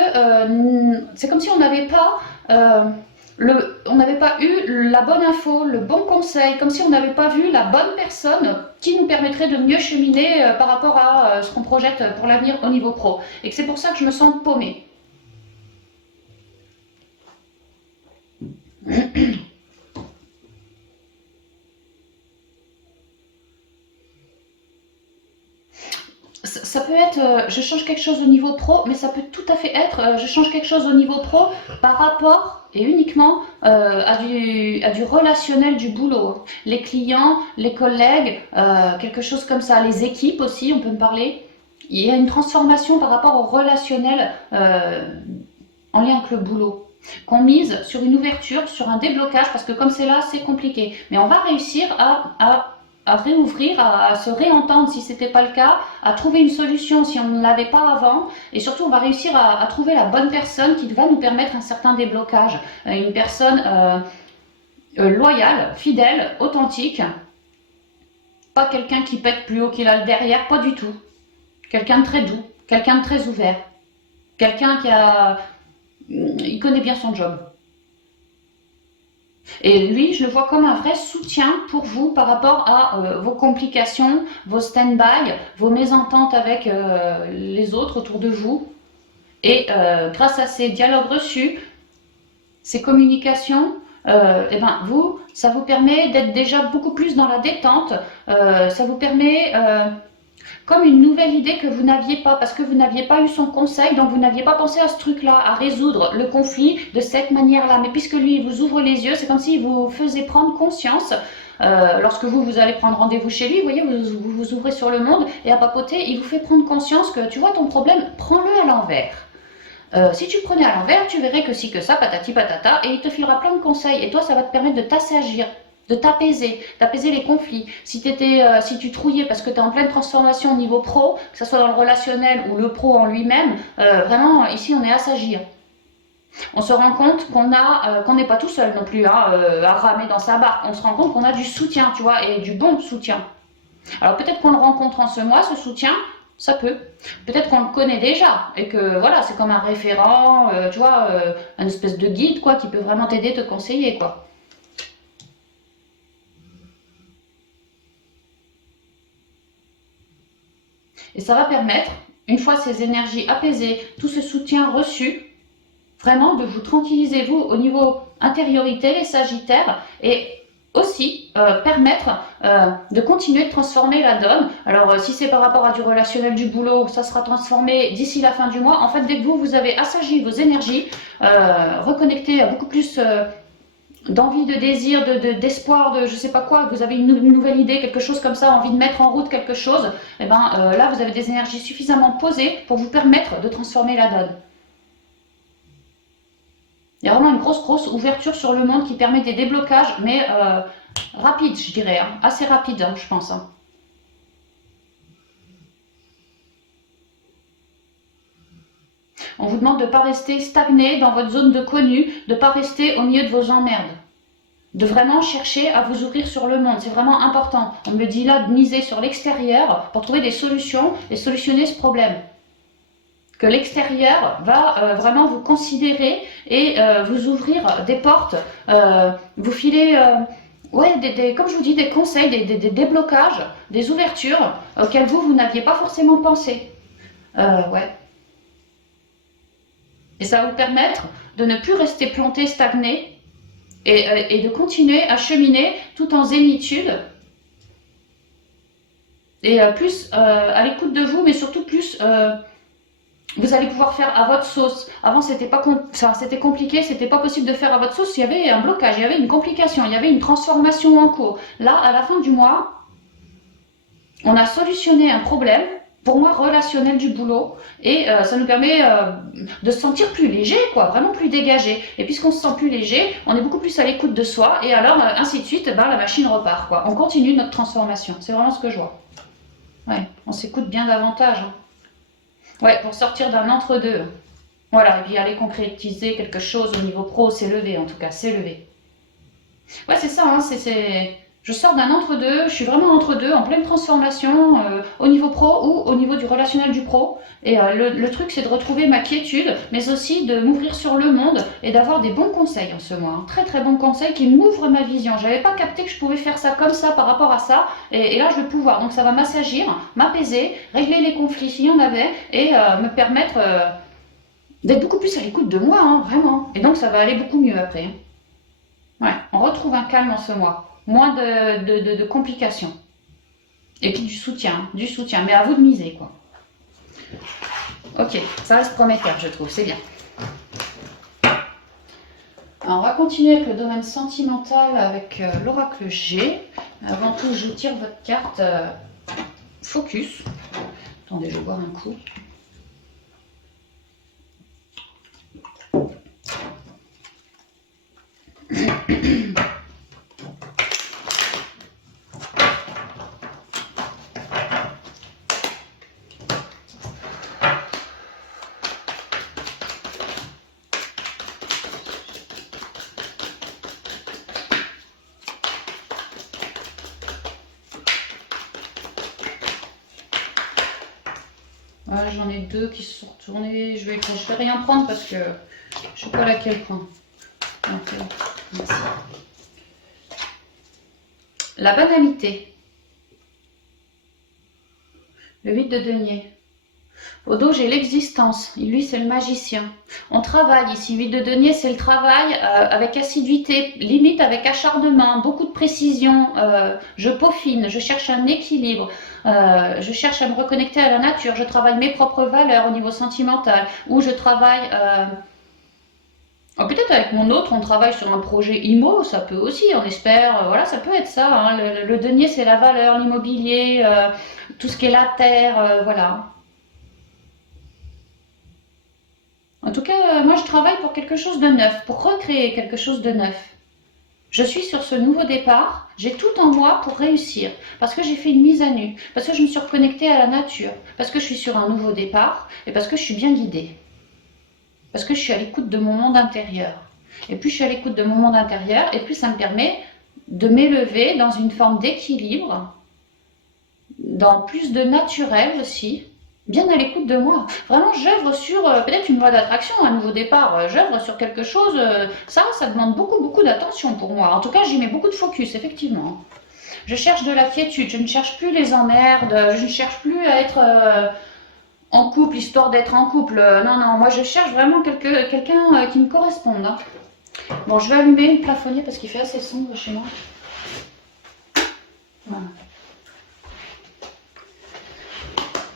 c'est comme si on n'avait pas, on n'avait pas eu la bonne info, le bon conseil, comme si on n'avait pas vu la bonne personne qui nous permettrait de mieux cheminer par rapport à ce qu'on projette pour l'avenir au niveau pro. Et que c'est pour ça que je me sens paumée. Ça peut être, je change quelque chose au niveau pro, mais ça peut tout à fait être, je change quelque chose au niveau pro par rapport et uniquement à du relationnel du boulot. Les clients, les collègues, quelque chose comme ça, les équipes aussi, on peut me parler. Il y a une transformation par rapport au relationnel en lien avec le boulot. Qu'on mise sur une ouverture, sur un déblocage, parce que comme c'est là, c'est compliqué. Mais on va réussir à réouvrir, à se réentendre si ce n'était pas le cas, à trouver une solution si on ne l'avait pas avant, et surtout on va réussir à trouver la bonne personne qui va nous permettre un certain déblocage, une personne loyale, fidèle, authentique, pas quelqu'un qui pète plus haut qu'il a le derrière, pas du tout, quelqu'un de très doux, quelqu'un de très ouvert, quelqu'un il connaît bien son job. Et lui, je le vois comme un vrai soutien pour vous par rapport à vos complications, vos stand-by, vos mésententes avec les autres autour de vous. Et grâce à ces dialogues reçus, ces communications, et ben vous, ça vous permet d'être déjà beaucoup plus dans la détente. Ça vous permet comme une nouvelle idée que vous n'aviez pas, parce que vous n'aviez pas eu son conseil, donc vous n'aviez pas pensé à ce truc-là, à résoudre le conflit de cette manière-là. Mais puisque lui, il vous ouvre les yeux, c'est comme s'il vous faisait prendre conscience. Lorsque vous allez prendre rendez-vous chez lui, vous voyez, vous ouvrez sur le monde et à papoter, il vous fait prendre conscience que tu vois ton problème, prends-le à l'envers. Si tu le prenais à l'envers, tu verrais que si, que ça, patati patata, et il te filera plein de conseils. Et toi, ça va te permettre de t'assagir, de d'apaiser les conflits. Si tu trouillais parce que tu es en pleine transformation au niveau pro, que ce soit dans le relationnel ou le pro en lui-même, vraiment, ici, on est à s'agir. On se rend compte qu'on n'est pas tout seul non plus à ramer dans sa barque. On se rend compte qu'on a du soutien, tu vois, et du bon soutien. Alors peut-être qu'on le rencontre en ce mois, ce soutien, ça peut. Peut-être qu'on le connaît déjà et que voilà, c'est comme un référent, tu vois, une espèce de guide quoi, qui peut vraiment t'aider, te conseiller quoi. Et ça va permettre, une fois ces énergies apaisées, tout ce soutien reçu, vraiment de vous tranquilliser vous au niveau intériorité, les Sagittaires, et aussi permettre de continuer de transformer la donne. Alors si c'est par rapport à du relationnel du boulot, ça sera transformé d'ici la fin du mois. En fait, dès que vous avez assagi vos énergies, reconnecté à beaucoup plus d'envie, de désir, d'espoir, de je sais pas quoi, que vous avez une nouvelle idée, quelque chose comme ça, envie de mettre en route quelque chose, et ben là vous avez des énergies suffisamment posées pour vous permettre de transformer la donne. Il y a vraiment une grosse ouverture sur le monde qui permet des déblocages, mais rapides, je dirais, hein, assez rapides, hein, je pense. Hein. On vous demande de ne pas rester stagné dans votre zone de connu, de ne pas rester au milieu de vos emmerdes. De vraiment chercher à vous ouvrir sur le monde, c'est vraiment important. On me dit là de miser sur l'extérieur pour trouver des solutions et solutionner ce problème. Que l'extérieur va vraiment vous considérer et vous ouvrir des portes, vous filer, ouais, comme je vous dis, des conseils, des déblocages, des ouvertures auxquelles vous n'aviez pas forcément pensé. Ouais. Et ça va vous permettre de ne plus rester planté, stagné, et de continuer à cheminer tout en zénitude, et plus à l'écoute de vous, mais surtout plus... vous allez pouvoir faire à votre sauce. Avant, c'était compliqué, c'était pas possible de faire à votre sauce. Il y avait un blocage, il y avait une complication, il y avait une transformation en cours. Là, à la fin du mois, on a solutionné un problème pour moi, relationnel du boulot. Et ça nous permet de se sentir plus léger, quoi, vraiment plus dégagé. Et puisqu'on se sent plus léger, on est beaucoup plus à l'écoute de soi. Et alors, ainsi de suite, ben, la machine repart, quoi. On continue notre transformation. C'est vraiment ce que je vois. Ouais, on s'écoute bien davantage. Hein. Ouais, pour sortir d'un entre-deux. Voilà, et puis aller concrétiser quelque chose au niveau pro, s'élever en tout cas, s'élever. Ouais, c'est ça, hein, je sors d'un entre-deux, je suis vraiment entre-deux, en pleine transformation, au niveau pro ou au niveau du relationnel du pro. Et le truc, c'est de retrouver ma quiétude, mais aussi de m'ouvrir sur le monde et d'avoir des bons conseils en ce mois. Hein. Très très bons conseils qui m'ouvrent ma vision. J'avais pas capté que je pouvais faire ça comme ça par rapport à ça, et là je vais pouvoir. Donc ça va m'assagir, m'apaiser, régler les conflits s'il y en avait, et me permettre d'être beaucoup plus à l'écoute de moi, hein, vraiment. Et donc ça va aller beaucoup mieux après. Hein. Ouais, on retrouve un calme en ce mois. Moins de complications. Et puis du soutien. Mais à vous de miser, quoi. Ok, ça reste prometteur, je trouve, c'est bien. Alors, on va continuer avec le domaine sentimental avec l'oracle G. Avant tout, je vous tire votre carte Focus. Attendez, je vais boire un coup. Voilà, j'en ai deux qui se sont retournés. Je vais rien prendre parce que je ne sais pas laquelle prendre. Okay. Merci. La banalité. Le 8 de denier. Au dos, j'ai l'existence. Lui, c'est le magicien. On travaille ici. 8 de denier, c'est le travail avec assiduité, limite avec acharnement, beaucoup de précision. Je peaufine, je cherche un équilibre. Je cherche à me reconnecter à la nature. Je travaille mes propres valeurs au niveau sentimental. Ou je travaille... peut-être avec mon autre, on travaille sur un projet IMO, ça peut aussi, on espère, voilà, ça peut être ça. Hein. Le denier, c'est la valeur, l'immobilier, tout ce qui est la terre, voilà. En tout cas, moi, je travaille pour quelque chose de neuf, pour recréer quelque chose de neuf. Je suis sur ce nouveau départ, j'ai tout en moi pour réussir, parce que j'ai fait une mise à nu, parce que je me suis reconnectée à la nature, parce que je suis sur un nouveau départ, et parce que je suis bien guidée. Parce que je suis à l'écoute de mon monde intérieur. Et plus je suis à l'écoute de mon monde intérieur, et plus ça me permet de m'élever dans une forme d'équilibre, dans plus de naturel aussi, bien à l'écoute de moi. Vraiment, j'œuvre sur peut-être une loi d'attraction, un nouveau départ. J'œuvre sur quelque chose, ça demande beaucoup d'attention pour moi. En tout cas, j'y mets beaucoup de focus, effectivement. Je cherche de la quiétude, je ne cherche plus les emmerdes, je ne cherche plus à être... en couple, histoire d'être en couple. Non, moi je cherche vraiment quelqu'un qui me corresponde. Hein. Bon, je vais allumer le plafonnier parce qu'il fait assez sombre chez moi. Voilà.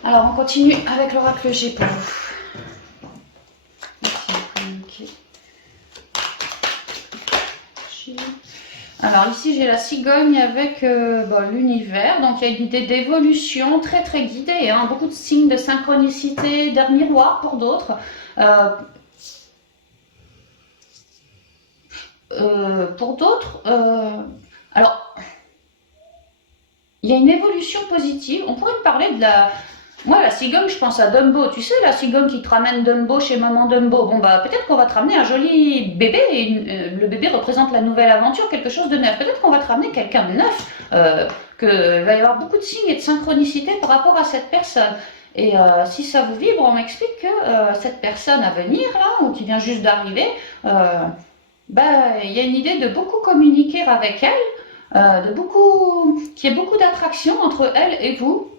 Alors, on continue avec l'oracle G pour vous. Alors ici j'ai la cigogne avec l'univers, donc il y a une idée d'évolution très très guidée, hein, beaucoup de signes de synchronicité, d'air miroir pour d'autres. Pour d'autres, alors il y a une évolution positive, on pourrait me parler de la... Moi, la cigogne, je pense à Dumbo. Tu sais, la cigogne qui te ramène Dumbo chez maman Dumbo. Bon, bah, peut-être qu'on va te ramener un joli bébé. Et le bébé représente la nouvelle aventure, quelque chose de neuf. Peut-être qu'on va te ramener quelqu'un de neuf. Qu'il va y avoir beaucoup de signes et de synchronicité par rapport à cette personne. Et si ça vous vibre, on m'explique que cette personne à venir, là, ou qui vient juste d'arriver, il y a une idée de beaucoup communiquer avec elle, qu'il y ait beaucoup d'attraction entre elle et vous.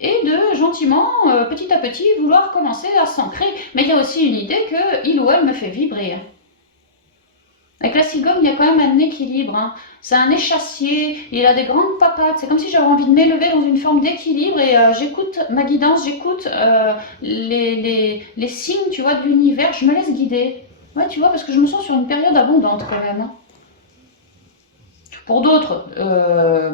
Et de gentiment, petit à petit, vouloir commencer à s'ancrer. Mais il y a aussi une idée qu'il ou elle me fait vibrer. Avec la cigogne, il y a quand même un équilibre. Hein. C'est un échassier, il a des grandes papates. C'est comme si j'avais envie de m'élever dans une forme d'équilibre et j'écoute ma guidance, j'écoute les signes, tu vois, de l'univers. Je me laisse guider. Ouais, tu vois, parce que je me sens sur une période abondante quand même. Hein. Pour d'autres,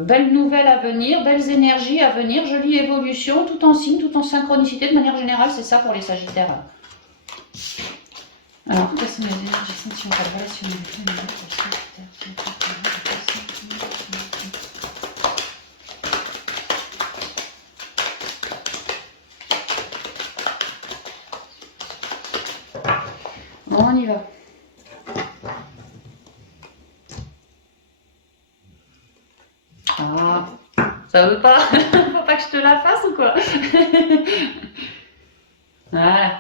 belles nouvelles à venir, belles énergies à venir, jolie évolution, tout en signe, tout en synchronicité. De manière générale, c'est ça pour les Sagittaires. Alors, quelles sont les énergies sentimentales relationnelles féminines pour les Sagittaires? Bon, on y va. Ah, ça veut pas? Faut pas que je te la fasse ou quoi? Voilà.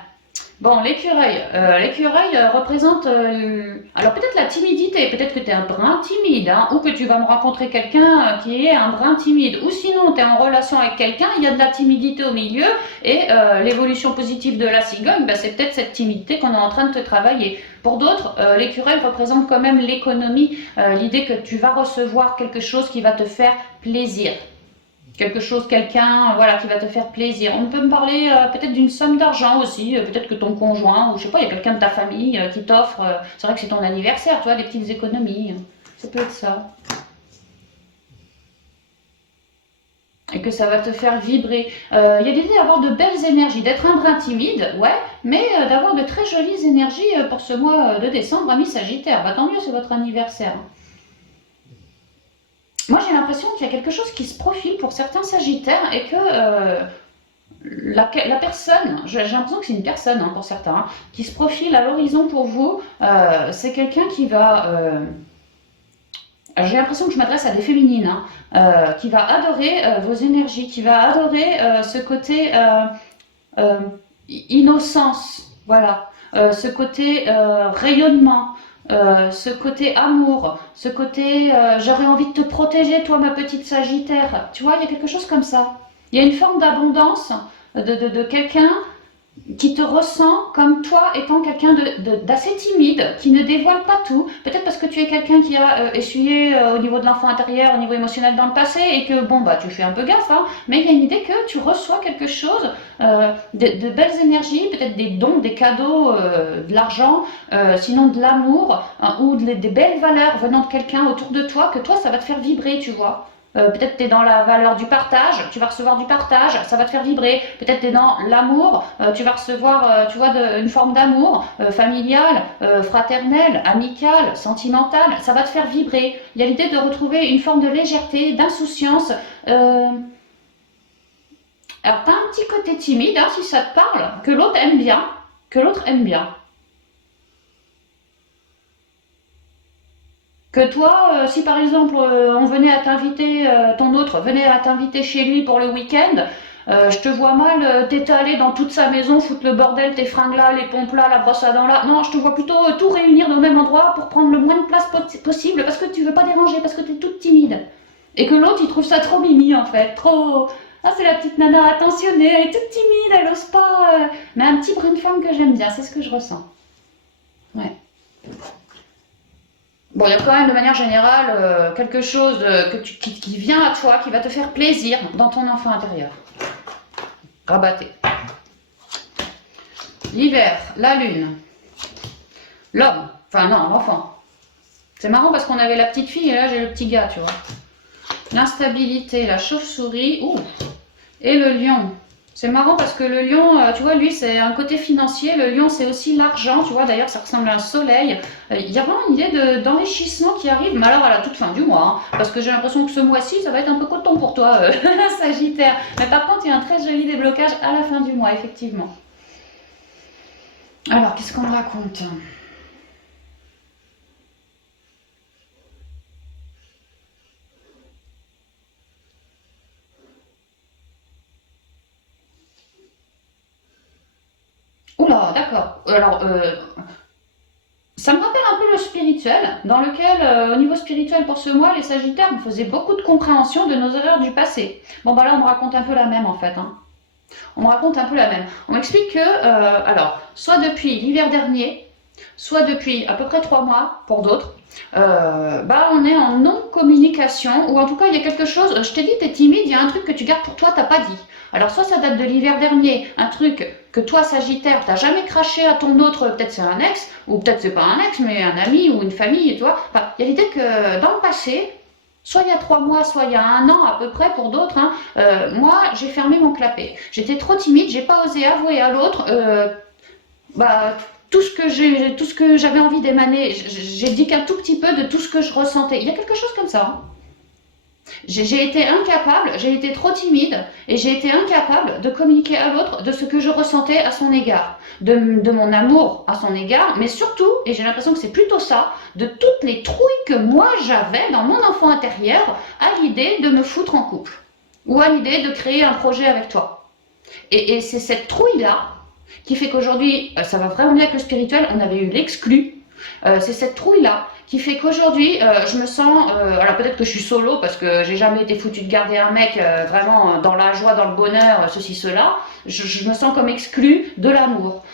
Bon, l'écureuil. L'écureuil représente, alors peut-être la timidité, peut-être que tu es un brin timide, hein, ou que tu vas me rencontrer quelqu'un qui est un brin timide, ou sinon tu es en relation avec quelqu'un, il y a de la timidité au milieu, et l'évolution positive de la cigogne, bah, c'est peut-être cette timidité qu'on est en train de te travailler. Pour d'autres, l'écureuil représente quand même l'économie, l'idée que tu vas recevoir quelque chose qui va te faire plaisir. Quelque chose, quelqu'un, voilà, qui va te faire plaisir. On peut me parler peut-être d'une somme d'argent aussi, peut-être que ton conjoint, ou je sais pas, il y a quelqu'un de ta famille qui t'offre, c'est vrai que c'est ton anniversaire, tu vois, des petites économies, ça peut être ça. Et que ça va te faire vibrer. Il y a l'idée d'avoir de belles énergies, d'être un brin timide, ouais, mais d'avoir de très jolies énergies pour ce mois de décembre, ami Sagittaire. Bah tant mieux, c'est votre anniversaire. Moi, j'ai l'impression qu'il y a quelque chose qui se profile pour certains Sagittaires et que la personne, j'ai l'impression que c'est une personne hein, pour certains, hein, qui se profile à l'horizon pour vous, c'est quelqu'un qui va... j'ai l'impression que je m'adresse à des féminines, hein, qui va adorer vos énergies, qui va adorer ce côté euh, innocence, voilà, ce côté rayonnement, ce côté amour, ce côté j'aurais envie de te protéger, toi ma petite Sagittaire. Tu vois, il y a quelque chose comme ça. Il y a une forme d'abondance de quelqu'un qui te ressent comme toi étant quelqu'un d'assez timide, qui ne dévoile pas tout, peut-être parce que tu es quelqu'un qui a essuyé au niveau de l'enfant intérieur, au niveau émotionnel dans le passé, et que bon bah tu fais un peu gaffe, hein, mais il y a une idée que tu reçois quelque chose, de belles énergies, peut-être des dons, des cadeaux, de l'argent, sinon de l'amour, hein, ou des belles valeurs venant de quelqu'un autour de toi, que toi ça va te faire vibrer, tu vois. Peut-être tu es dans la valeur du partage, tu vas recevoir du partage, ça va te faire vibrer. Peut-être tu es dans l'amour, tu vas recevoir tu vois, une forme d'amour familial, fraternel, amical, sentimental, ça va te faire vibrer. Il y a l'idée de retrouver une forme de légèreté, d'insouciance. Alors tu as un petit côté timide, hein, si ça te parle, que l'autre aime bien, que l'autre aime bien. Que toi, si par exemple on venait à t'inviter, ton autre venait à t'inviter chez lui pour le week-end, je te vois mal t'étaler dans toute sa maison, foutre le bordel, tes fringues là, les pompes là, la brosse à dents là. Non, je te vois plutôt tout réunir au même endroit pour prendre le moins de place possible parce que tu veux pas déranger, parce que tu es toute timide. Et que l'autre il trouve ça trop mimi en fait, trop. Ah, c'est la petite nana attentionnée, elle est toute timide, elle ose pas. Mais un petit brin de femme que j'aime bien, c'est ce que je ressens. Ouais. Bon, il y a quand même de manière générale quelque chose qui vient à toi, qui va te faire plaisir dans ton enfant intérieur. Rabatté. L'hiver, la lune, l'homme, enfin non, l'enfant. C'est marrant parce qu'on avait la petite fille et là j'ai le petit gars, tu vois. L'instabilité, la chauve-souris, ouh, et le lion. C'est marrant parce que le lion, tu vois, lui, c'est un côté financier. Le lion, c'est aussi l'argent, tu vois. D'ailleurs, ça ressemble à un soleil. Il y a vraiment une idée d'enrichissement qui arrive, mais alors à la toute fin du mois. Hein, parce que j'ai l'impression que ce mois-ci, ça va être un peu coton pour toi, Sagittaire. Mais par contre, il y a un très joli déblocage à la fin du mois, effectivement. Alors, qu'est-ce qu'on me raconte? Oula, d'accord. Alors, ça me rappelle un peu le spirituel, dans lequel, au niveau spirituel pour ce mois, les Sagittaires me faisaient beaucoup de compréhension de nos erreurs du passé. Bon, bah là, on me raconte un peu la même en fait. Hein. On me raconte un peu la même. On m'explique que, alors, soit depuis l'hiver dernier, soit depuis à peu près 3 mois pour d'autres, bah on est en non-communication, ou en tout cas il y a quelque chose, je t'ai dit t'es timide, il y a un truc que tu gardes pour toi, t'as pas dit. Alors soit ça date de l'hiver dernier, un truc que toi Sagittaire, t'as jamais craché à ton autre, peut-être c'est un ex, ou peut-être c'est pas un ex, mais un ami ou une famille, tu vois. Enfin, il y a l'idée que dans le passé, Soit il y a 3 mois, soit il y a un an à peu près pour d'autres, hein. Moi, j'ai fermé mon clapet. J'étais trop timide, j'ai pas osé avouer à l'autre bah, tout ce que j'avais envie d'émaner. J'ai dit qu'un tout petit peu de tout ce que je ressentais. Il y a quelque chose comme ça, hein. J'ai été incapable, j'ai été trop timide et j'ai été incapable de communiquer à l'autre de ce que je ressentais à son égard, de mon amour à son égard, mais surtout, et j'ai l'impression que c'est plutôt ça, de toutes les trouilles que moi j'avais dans mon enfant intérieur à l'idée de me foutre en couple ou à l'idée de créer un projet avec toi. Et c'est cette trouille-là qui fait qu'aujourd'hui, ça va vraiment bien avec le spirituel, on avait eu l'exclu. C'est cette trouille-là qui fait qu'aujourd'hui, je me sens. Alors peut-être que je suis solo parce que j'ai jamais été foutu de garder un mec vraiment dans la joie, dans le bonheur, ceci, cela. Je me sens comme exclue de l'amour.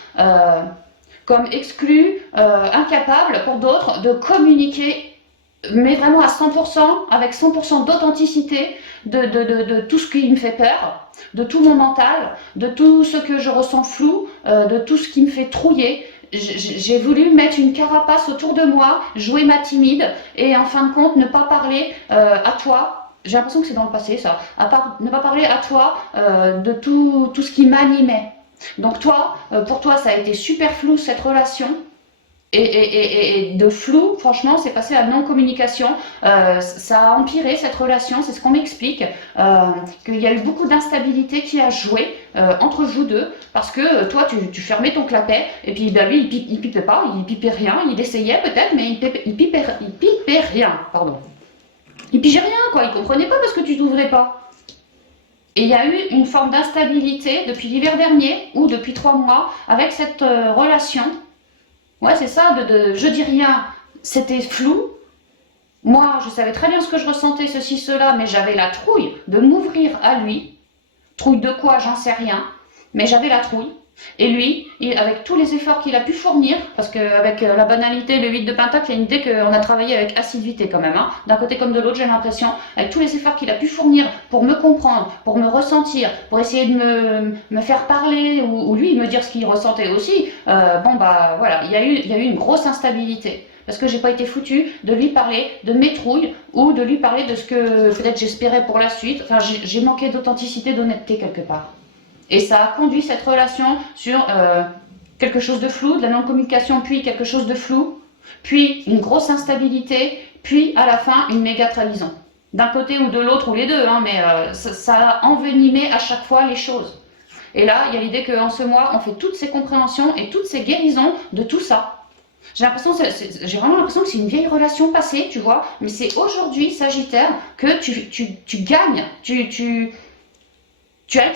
Comme exclue, incapable pour d'autres de communiquer mais vraiment à 100%, avec 100% d'authenticité de tout ce qui me fait peur, de tout mon mental, de tout ce que je ressens flou, de tout ce qui me fait trouiller. J'ai voulu mettre une carapace autour de moi, jouer ma timide et en fin de compte ne pas parler à toi. J'ai l'impression que c'est dans le passé ça. Ne pas parler à toi de tout ce qui m'animait. Donc toi, pour toi, ça a été super flou cette relation. Et de flou, franchement, c'est passé à non-communication. Ça a empiré cette relation, c'est ce qu'on m'explique. Qu'il y a eu beaucoup d'instabilité qui a joué entre vous deux, parce que toi, tu fermais ton clapet, et puis ben, lui, il pipait pas, il pipait rien, il essayait peut-être, mais il pipait rien, pardon. Il pigeait rien, quoi, il comprenait pas parce que tu t'ouvrais pas. Et il y a eu une forme d'instabilité depuis l'hiver dernier, ou depuis 3 mois, avec cette relation. Ouais, c'est ça, je dis rien, c'était flou. Moi, je savais très bien ce que je ressentais, ceci, cela, mais j'avais la trouille de m'ouvrir à lui. Trouille de quoi, j'en sais rien, mais j'avais la trouille. Et lui, avec tous les efforts qu'il a pu fournir, parce qu'avec la banalité, le 8 de Pentacle, il y a une idée qu'on a travaillé avec assiduité quand même, hein, d'un côté comme de l'autre, j'ai l'impression, avec tous les efforts qu'il a pu fournir pour me comprendre, pour me ressentir, pour essayer de me faire parler, ou lui me dire ce qu'il ressentait aussi, bon bah voilà, il y a eu une grosse instabilité. Parce que j'ai pas été foutue de lui parler de mes trouilles ou de lui parler de ce que peut-être j'espérais pour la suite. Enfin, j'ai manqué d'authenticité, d'honnêteté quelque part. Et ça a conduit cette relation sur quelque chose de flou, de la non-communication, puis quelque chose de flou, puis une grosse instabilité, puis à la fin une méga trahison. D'un côté ou de l'autre, ou les deux, hein, mais ça a envenimé à chaque fois les choses. Et là, il y a l'idée qu'en ce mois, on fait toutes ces compréhensions et toutes ces guérisons de tout ça. J'ai vraiment l'impression que c'est une vieille relation passée, tu vois, mais c'est aujourd'hui, Sagittaire, que tu gagnes, tu as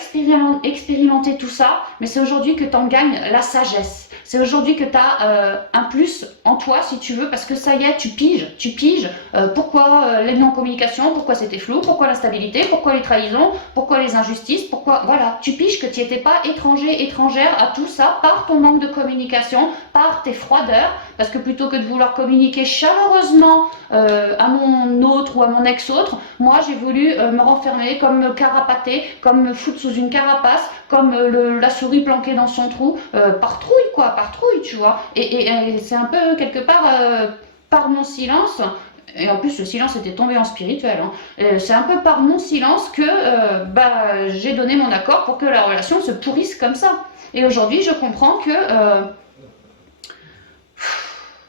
expérimenté tout ça, mais c'est aujourd'hui que tu en gagnes la sagesse. C'est aujourd'hui que tu as un plus en toi, si tu veux, parce que ça y est, tu piges pourquoi les non-communications, pourquoi c'était flou, pourquoi l'instabilité, pourquoi les trahisons, pourquoi les injustices, pourquoi... Voilà, tu piges que tu n'étais pas étranger, étrangère à tout ça par ton manque de communication, par tes froideurs, parce que plutôt que de vouloir communiquer chaleureusement à mon autre ou à mon ex-autre, moi j'ai voulu me renfermer, comme me carapater, comme me foutre sous une carapace, comme la souris planquée dans son trou, par trouille quoi, par trouille, tu vois. Et c'est un peu quelque part par mon silence. Et en plus, le silence était tombé en spirituel. Hein. C'est un peu par mon silence que j'ai donné mon accord pour que la relation se pourrisse comme ça. Et aujourd'hui, je comprends que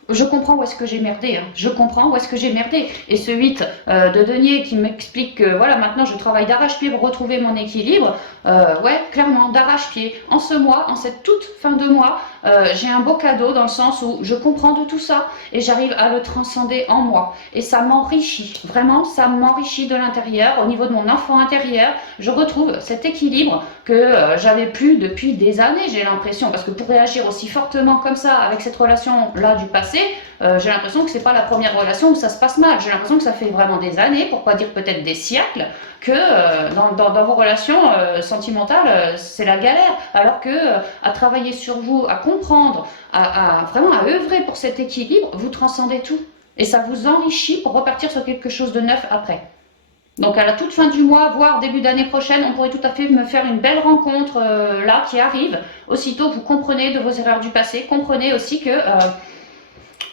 je comprends où est-ce que j'ai merdé, hein. Je comprends où est-ce que j'ai merdé. Et ce 8 de denier qui m'explique que voilà, maintenant je travaille d'arrache-pied pour retrouver mon équilibre, ouais, clairement, d'arrache-pied. En ce mois, en cette toute fin de mois, j'ai un beau cadeau dans le sens où je comprends de tout ça et j'arrive à le transcender en moi. Et ça m'enrichit, vraiment, ça m'enrichit de l'intérieur, au niveau de mon enfant intérieur. Je retrouve cet équilibre que j'avais plus depuis des années, j'ai l'impression. Parce que pour réagir aussi fortement comme ça, avec cette relation-là du passé, j'ai l'impression que c'est pas la première relation où ça se passe mal. J'ai l'impression que ça fait vraiment des années, pour pas dire peut-être des siècles, que dans vos relations sentimentales, c'est la galère. Alors que à travailler sur vous, à comprendre, vraiment à œuvrer pour cet équilibre, vous transcendez tout. Et ça vous enrichit pour repartir sur quelque chose de neuf après. Donc à la toute fin du mois, voire début d'année prochaine, on pourrait tout à fait me faire une belle rencontre là qui arrive. Aussitôt, vous comprenez de vos erreurs du passé, comprenez aussi que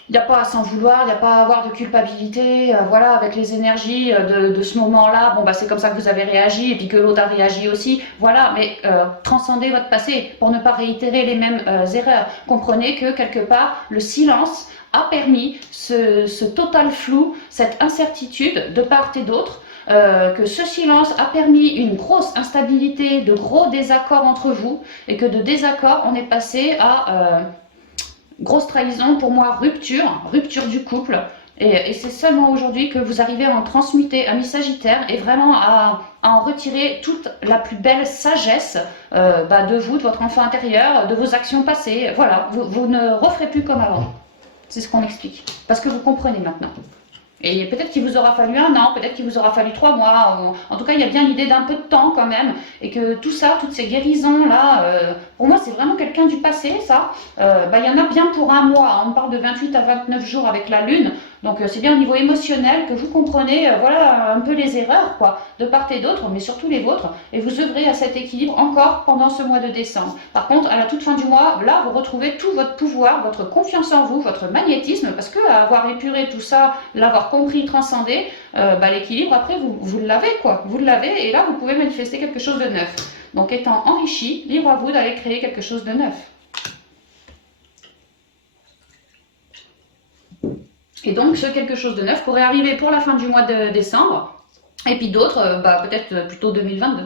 Il n'y a pas à s'en vouloir, il n'y a pas à avoir de culpabilité, voilà, avec les énergies de ce moment-là, bon bah c'est comme ça que vous avez réagi, et puis que l'autre a réagi aussi, voilà, mais transcendez votre passé pour ne pas réitérer les mêmes erreurs. Comprenez que quelque part, le silence a permis ce total flou, cette incertitude de part et d'autre, que ce silence a permis une grosse instabilité, de gros désaccords entre vous, et que de désaccord, on est passé à grosse trahison, pour moi, rupture du couple. Et c'est seulement aujourd'hui que vous arrivez à en transmuter à mi-sagittaire et vraiment à en retirer toute la plus belle sagesse de vous, de votre enfant intérieur, de vos actions passées. Voilà, vous ne referez plus comme avant. C'est ce qu'on explique. Parce que vous comprenez maintenant. Et peut-être qu'il vous aura fallu 1 an, peut-être qu'il vous aura fallu 3 mois. En tout cas, il y a bien l'idée d'un peu de temps quand même. Et que tout ça, toutes ces guérisons-là, pour moi, c'est vraiment quelqu'un du passé, ça. Il y en a bien pour 1 mois. On parle de 28 à 29 jours avec la Lune. Donc c'est bien au niveau émotionnel que vous comprenez voilà, un peu les erreurs, quoi, de part et d'autre, mais surtout les vôtres. Et vous œuvrez à cet équilibre encore pendant ce mois de décembre. Par contre, à la toute fin du mois, là, vous retrouvez tout votre pouvoir, votre confiance en vous, votre magnétisme, parce que avoir épuré tout ça, l'avoir compris, transcendé, l'équilibre, après, vous l'avez, quoi. Vous l'avez, et là, vous pouvez manifester quelque chose de neuf. Donc, étant enrichi, libre à vous d'aller créer quelque chose de neuf. Et donc, ce quelque chose de neuf pourrait arriver pour la fin du mois de décembre, et puis d'autres, peut-être plutôt 2022.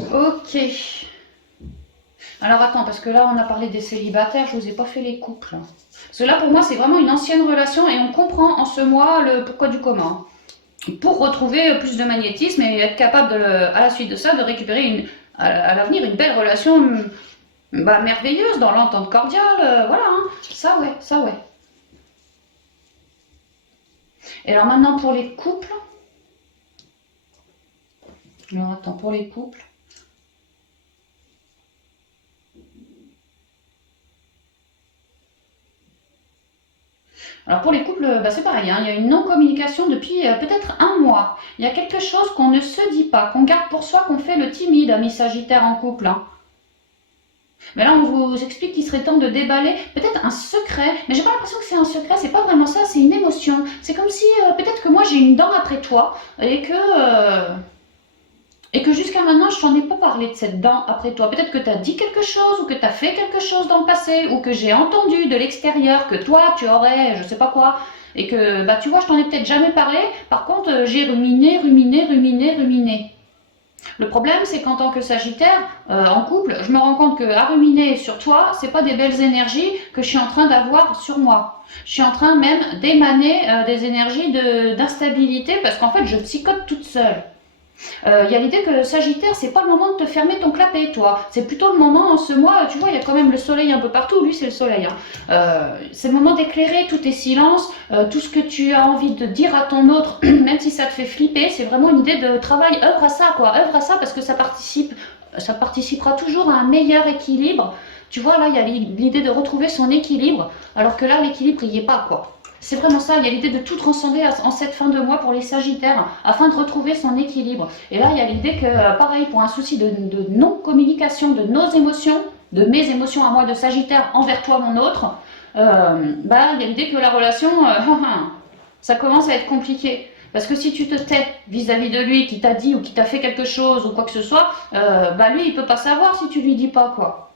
Ok. Alors attends, parce que là, on a parlé des célibataires, je vous ai pas fait les couples. Parce que là, pour moi, c'est vraiment une ancienne relation, et on comprend en ce mois le pourquoi du comment. Pour retrouver plus de magnétisme et être capable, à la suite de ça, de récupérer à l'avenir une belle relation merveilleuse, dans l'entente cordiale, voilà, hein. Ça ouais, ça ouais. Et alors maintenant pour les couples. Alors attends, pour les couples. Alors pour les couples, c'est pareil, hein, il y a une non-communication depuis peut-être 1 mois. Il y a quelque chose qu'on ne se dit pas, qu'on garde pour soi, qu'on fait le timide, ami Sagittaire en couple, hein. Mais là, on vous explique qu'il serait temps de déballer peut-être un secret. Mais j'ai pas l'impression que c'est un secret, c'est pas vraiment ça, c'est une émotion. C'est comme si peut-être que moi j'ai une dent après toi et que jusqu'à maintenant je t'en ai pas parlé de cette dent après toi. Peut-être que tu as dit quelque chose ou que tu as fait quelque chose dans le passé ou que j'ai entendu de l'extérieur que toi tu aurais je sais pas quoi. Et que tu vois, je t'en ai peut-être jamais parlé. Par contre, j'ai ruminé. Le problème, c'est qu'en tant que Sagittaire, en couple, je me rends compte qu'à ruminer sur toi, c'est pas des belles énergies que je suis en train d'avoir sur moi. Je suis en train même d'émaner des énergies d'instabilité parce qu'en fait, je psychote toute seule. Il y a l'idée que le Sagittaire, c'est pas le moment de te fermer ton clapet, toi. C'est plutôt le moment, en ce mois, tu vois, il y a quand même le soleil un peu partout. Lui, c'est le soleil, hein. C'est le moment d'éclairer tous tes silences, tout ce que tu as envie de dire à ton autre, même si ça te fait flipper. C'est vraiment une idée de travail. Œuvre à ça, quoi. Œuvre à ça parce que ça participera toujours à un meilleur équilibre. Tu vois, là, il y a l'idée de retrouver son équilibre, alors que là, l'équilibre, il n'y est pas, quoi. C'est vraiment ça, il y a l'idée de tout transcender en cette fin de mois pour les Sagittaires, afin de retrouver son équilibre. Et là, il y a l'idée que, pareil, pour un souci de non-communication de nos émotions, de mes émotions à moi de Sagittaire envers toi, mon autre, il y a l'idée que la relation, ça commence à être compliqué. Parce que si tu te tais vis-à-vis de lui, qui t'a dit ou qui t'a fait quelque chose ou quoi que ce soit, lui, il peut pas savoir si tu lui dis pas, quoi.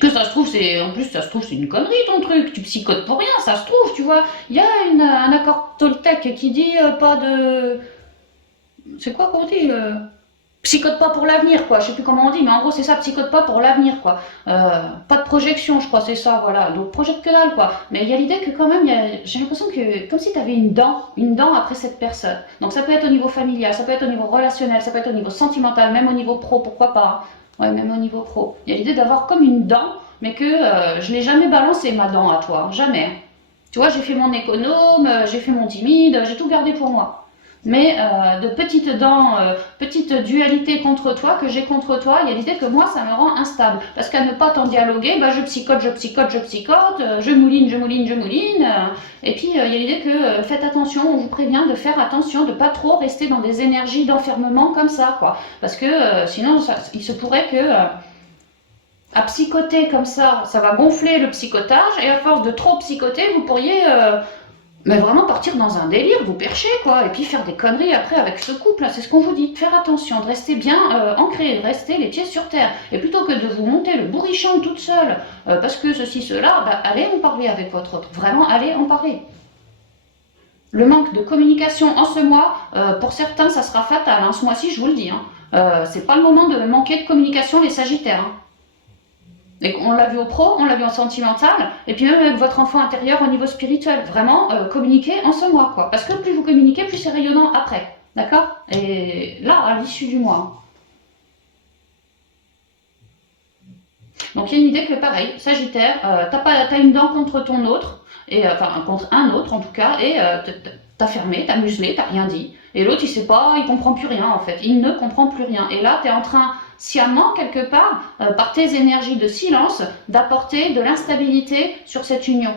Que ça se trouve, c'est une connerie ton truc, tu psychotes pour rien, ça se trouve, tu vois. Il y a un accord Toltec qui dit pas de. C'est quoi qu'on dit psychote pas pour l'avenir, quoi. Je sais plus comment on dit, mais en gros, c'est ça, psychote pas pour l'avenir, quoi. Pas de projection, je crois, c'est ça, voilà. Donc, projette que dalle, quoi. Mais il y a l'idée que, quand même, j'ai l'impression que, comme si tu avais une dent après cette personne. Donc, ça peut être au niveau familial, ça peut être au niveau relationnel, ça peut être au niveau sentimental, même au niveau pro, pourquoi pas, hein. Ouais, même au niveau pro. Il y a l'idée d'avoir comme une dent, mais que je l'ai jamais balancé, ma dent, à toi. Jamais. Tu vois, j'ai fait mon économe, j'ai fait mon timide, j'ai tout gardé pour moi. Mais de petites dents, petite dualité contre toi, que j'ai contre toi, il y a l'idée que moi, ça me rend instable. Parce qu'à ne pas t'en dialoguer, je psychote, je mouline. Et puis, il y a l'idée que faites attention, on vous prévient de faire attention, de pas trop rester dans des énergies d'enfermement comme ça, quoi. Parce que sinon, il se pourrait que À psychoter comme ça va gonfler le psychotage, et à force de trop psychoter, vous pourriez mais vraiment partir dans un délire, vous percher quoi, et puis faire des conneries après avec ce couple. C'est ce qu'on vous dit, de faire attention, de rester bien ancré, de rester les pieds sur terre. Et plutôt que de vous monter le bourrichon toute seule, parce que ceci, cela, bah, allez en parler avec votre autre. Vraiment, allez en parler. Le manque de communication en ce mois, pour certains, ça sera fatal. Hein. Ce mois-ci, je vous le dis. Hein. C'est pas le moment de manquer de communication, les Sagittaires. Hein. Et on l'a vu au pro, on l'a vu en sentimental, et puis même avec votre enfant intérieur au niveau spirituel. Vraiment, communiquer en ce mois, quoi. Parce que plus vous communiquez, plus c'est rayonnant après. D'accord? Et là, à l'issue du mois. Donc il y a une idée que pareil, Sagittaire, t'as une dent contre ton autre, et enfin contre un autre en tout cas, et t'as fermé, t'as muselé, t'as rien dit. Et l'autre il sait pas, il comprend plus rien en fait, il ne comprend plus rien. Et là t'es en train, sciemment quelque part, par tes énergies de silence, d'apporter de l'instabilité sur cette union.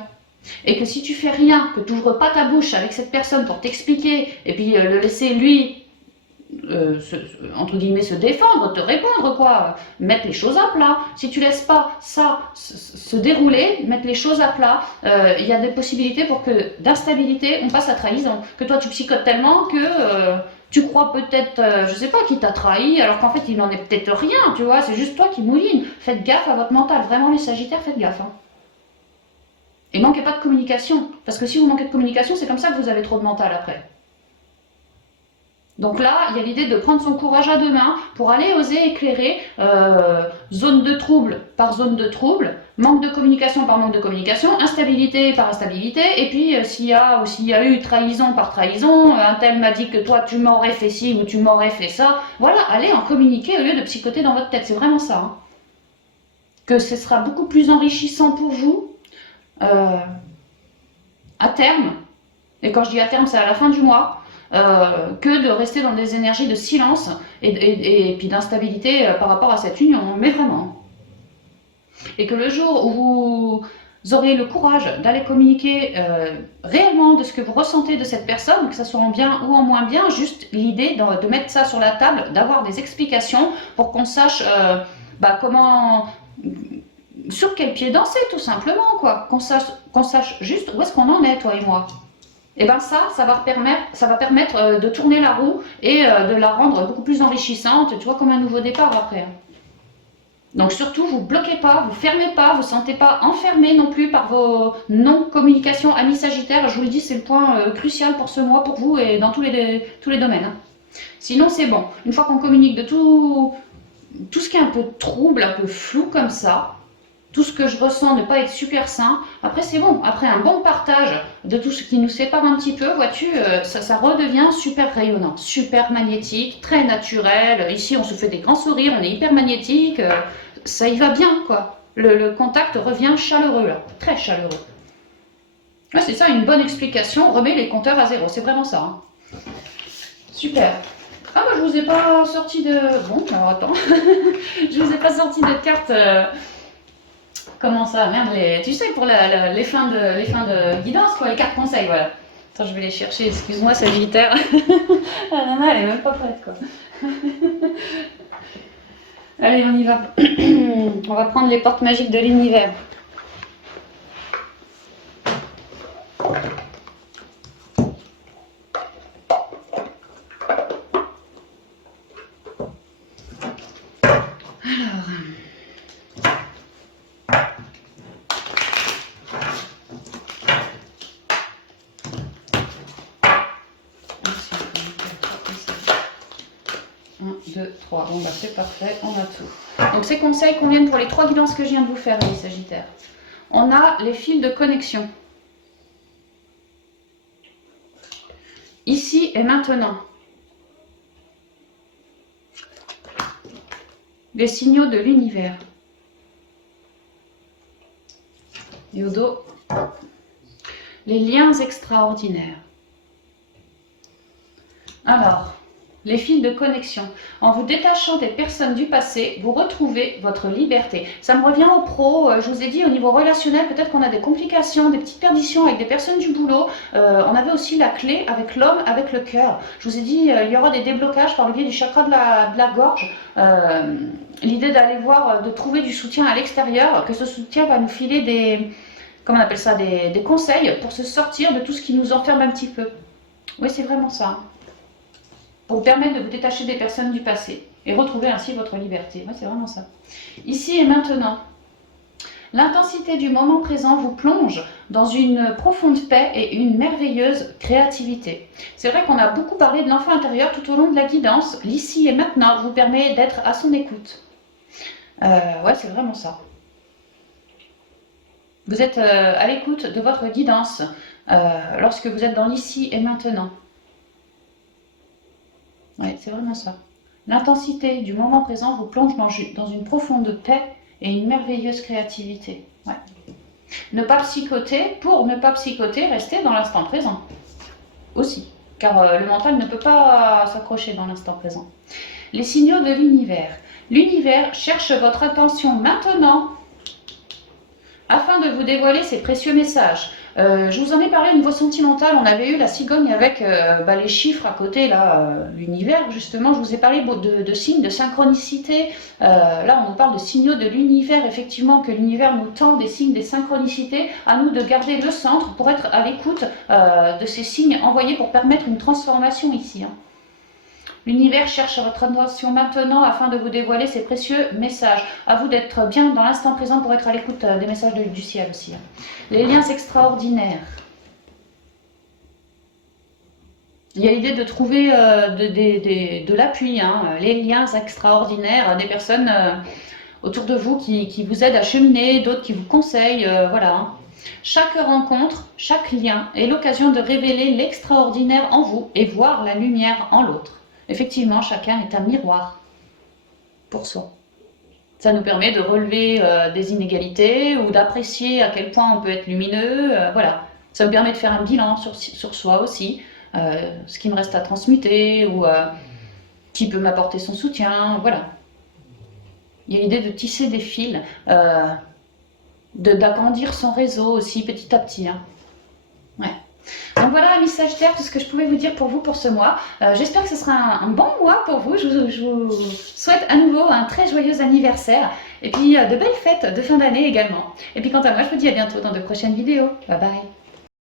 Et que si tu fais rien, que tu n'ouvres pas ta bouche avec cette personne pour t'expliquer, et puis le laisser lui entre guillemets se défendre, te répondre quoi, mettre les choses à plat. Si tu laisses pas ça se dérouler, mettre les choses à plat, il y a des possibilités pour que d'instabilité on passe à trahison. Que toi tu psychotes tellement que tu crois peut-être, je sais pas, qui t'a trahi, alors qu'en fait il n'en est peut-être rien, tu vois, c'est juste toi qui mouline. Faites gaffe à votre mental, vraiment les Sagittaires, faites gaffe. Hein. Et manquez pas de communication, parce que si vous manquez de communication, c'est comme ça que vous avez trop de mental après. Donc là, il y a l'idée de prendre son courage à deux mains pour aller oser éclairer zone de trouble par zone de trouble, manque de communication par manque de communication, instabilité par instabilité, et puis s'il y a eu trahison par trahison, un tel m'a dit que toi tu m'aurais fait ci ou tu m'aurais fait ça, voilà, allez en communiquer au lieu de psychoter dans votre tête, c'est vraiment ça. Hein. Que ce sera beaucoup plus enrichissant pour vous à terme, et quand je dis à terme c'est à la fin du mois, que de rester dans des énergies de silence et puis d'instabilité par rapport à cette union, mais vraiment. Et que le jour où vous aurez le courage d'aller communiquer réellement de ce que vous ressentez de cette personne, que ce soit en bien ou en moins bien, juste l'idée de mettre ça sur la table, d'avoir des explications pour qu'on sache comment, sur quel pied danser tout simplement, quoi. Qu'on sache juste où est-ce qu'on en est, toi et moi. Et bien ça va permettre de tourner la roue et de la rendre beaucoup plus enrichissante, tu vois, comme un nouveau départ après. Donc surtout, vous bloquez pas, vous fermez pas, vous ne sentez pas enfermé non plus par vos non-communications amis Sagittaires. Je vous le dis, c'est le point crucial pour ce mois, pour vous et dans tous les domaines. Hein. Sinon, c'est bon. Une fois qu'on communique de tout ce qui est un peu trouble, un peu flou comme ça, tout ce que je ressens ne pas être super sain, après c'est bon, après un bon partage de tout ce qui nous sépare un petit peu, vois-tu, ça redevient super rayonnant, super magnétique, très naturel, ici on se fait des grands sourires, on est hyper magnétique, ça y va bien quoi, le contact revient chaleureux là, très chaleureux. Ah, c'est ça, une bonne explication, remet les compteurs à zéro, c'est vraiment ça. Hein. Super. Ah bah je vous ai pas sorti de... Bon, alors attends, je vous ai pas sorti de carte... Comment ça? Merde, tu sais, pour les fins de guidance, quoi, les cartes conseils, voilà. Attends, je vais les chercher, excuse-moi, Sagittaire. Ah, Nana, elle est même pas prête, quoi. Allez, on y va. On va prendre les portes magiques de l'univers. Bon bah c'est parfait, on a tout. Donc ces conseils conviennent pour les 3 guidances que je viens de vous faire, les Sagittaires. On a les fils de connexion. Ici et maintenant. Les signaux de l'univers. Et au dos, les liens extraordinaires. Alors, Les fils de connexion. En vous détachant des personnes du passé, vous retrouvez votre liberté. Ça me revient au pro, je vous ai dit au niveau relationnel, peut-être qu'on a des complications, des petites perditions avec des personnes du boulot. On avait aussi la clé avec l'homme, avec le cœur. Je vous ai dit, il y aura des déblocages par le biais du chakra de la gorge. L'idée d'aller voir, de trouver du soutien à l'extérieur, que ce soutien va nous filer des, comment on appelle ça, des conseils pour se sortir de tout ce qui nous enferme un petit peu. Oui, c'est vraiment ça. Pour vous permettre de vous détacher des personnes du passé et retrouver ainsi votre liberté. Oui, c'est vraiment ça. Ici et maintenant, l'intensité du moment présent vous plonge dans une profonde paix et une merveilleuse créativité. C'est vrai qu'on a beaucoup parlé de l'enfant intérieur tout au long de la guidance. L'ici et maintenant vous permet d'être à son écoute. Ouais, c'est vraiment ça. Vous êtes à l'écoute de votre guidance lorsque vous êtes dans l'ici et maintenant. Ouais, c'est vraiment ça. L'intensité du moment présent vous plonge dans une profonde paix et une merveilleuse créativité. Ouais. Ne pas psychoter, pour ne pas psychoter, rester dans l'instant présent. Aussi, car le mental ne peut pas s'accrocher dans l'instant présent. Les signaux de l'univers. L'univers cherche votre attention maintenant afin de vous dévoiler ses précieux messages. Je vous en ai parlé au niveau sentimental, on avait eu la cigogne avec les chiffres à côté, là, l'univers, justement, je vous ai parlé de signes de synchronicité. Là, on nous parle de signaux de l'univers, effectivement, que l'univers nous tend des signes, des synchronicités, à nous de garder le centre pour être à l'écoute de ces signes envoyés pour permettre une transformation ici. Hein. L'univers cherche votre attention maintenant afin de vous dévoiler ses précieux messages. À vous d'être bien dans l'instant présent pour être à l'écoute des messages du ciel aussi. Les liens extraordinaires. Il y a l'idée de trouver de l'appui, hein, les liens extraordinaires, des personnes autour de vous qui vous aident à cheminer, d'autres qui vous conseillent, voilà. Hein. Chaque rencontre, chaque lien est l'occasion de révéler l'extraordinaire en vous et voir la lumière en l'autre. Effectivement, chacun est un miroir pour soi. Ça nous permet de relever des inégalités ou d'apprécier à quel point on peut être lumineux. Voilà. Ça nous permet de faire un bilan sur soi aussi, ce qui me reste à transmuter ou qui peut m'apporter son soutien. Voilà. Il y a l'idée de tisser des fils, d'agrandir son réseau aussi petit à petit. Hein. Ouais. Donc voilà, amis Sagittaires, tout ce que je pouvais vous dire pour vous pour ce mois. J'espère que ce sera un bon mois pour vous. Je vous souhaite à nouveau un très joyeux anniversaire et puis de belles fêtes de fin d'année également. Et puis quant à moi, je vous dis à bientôt dans de prochaines vidéos. Bye bye.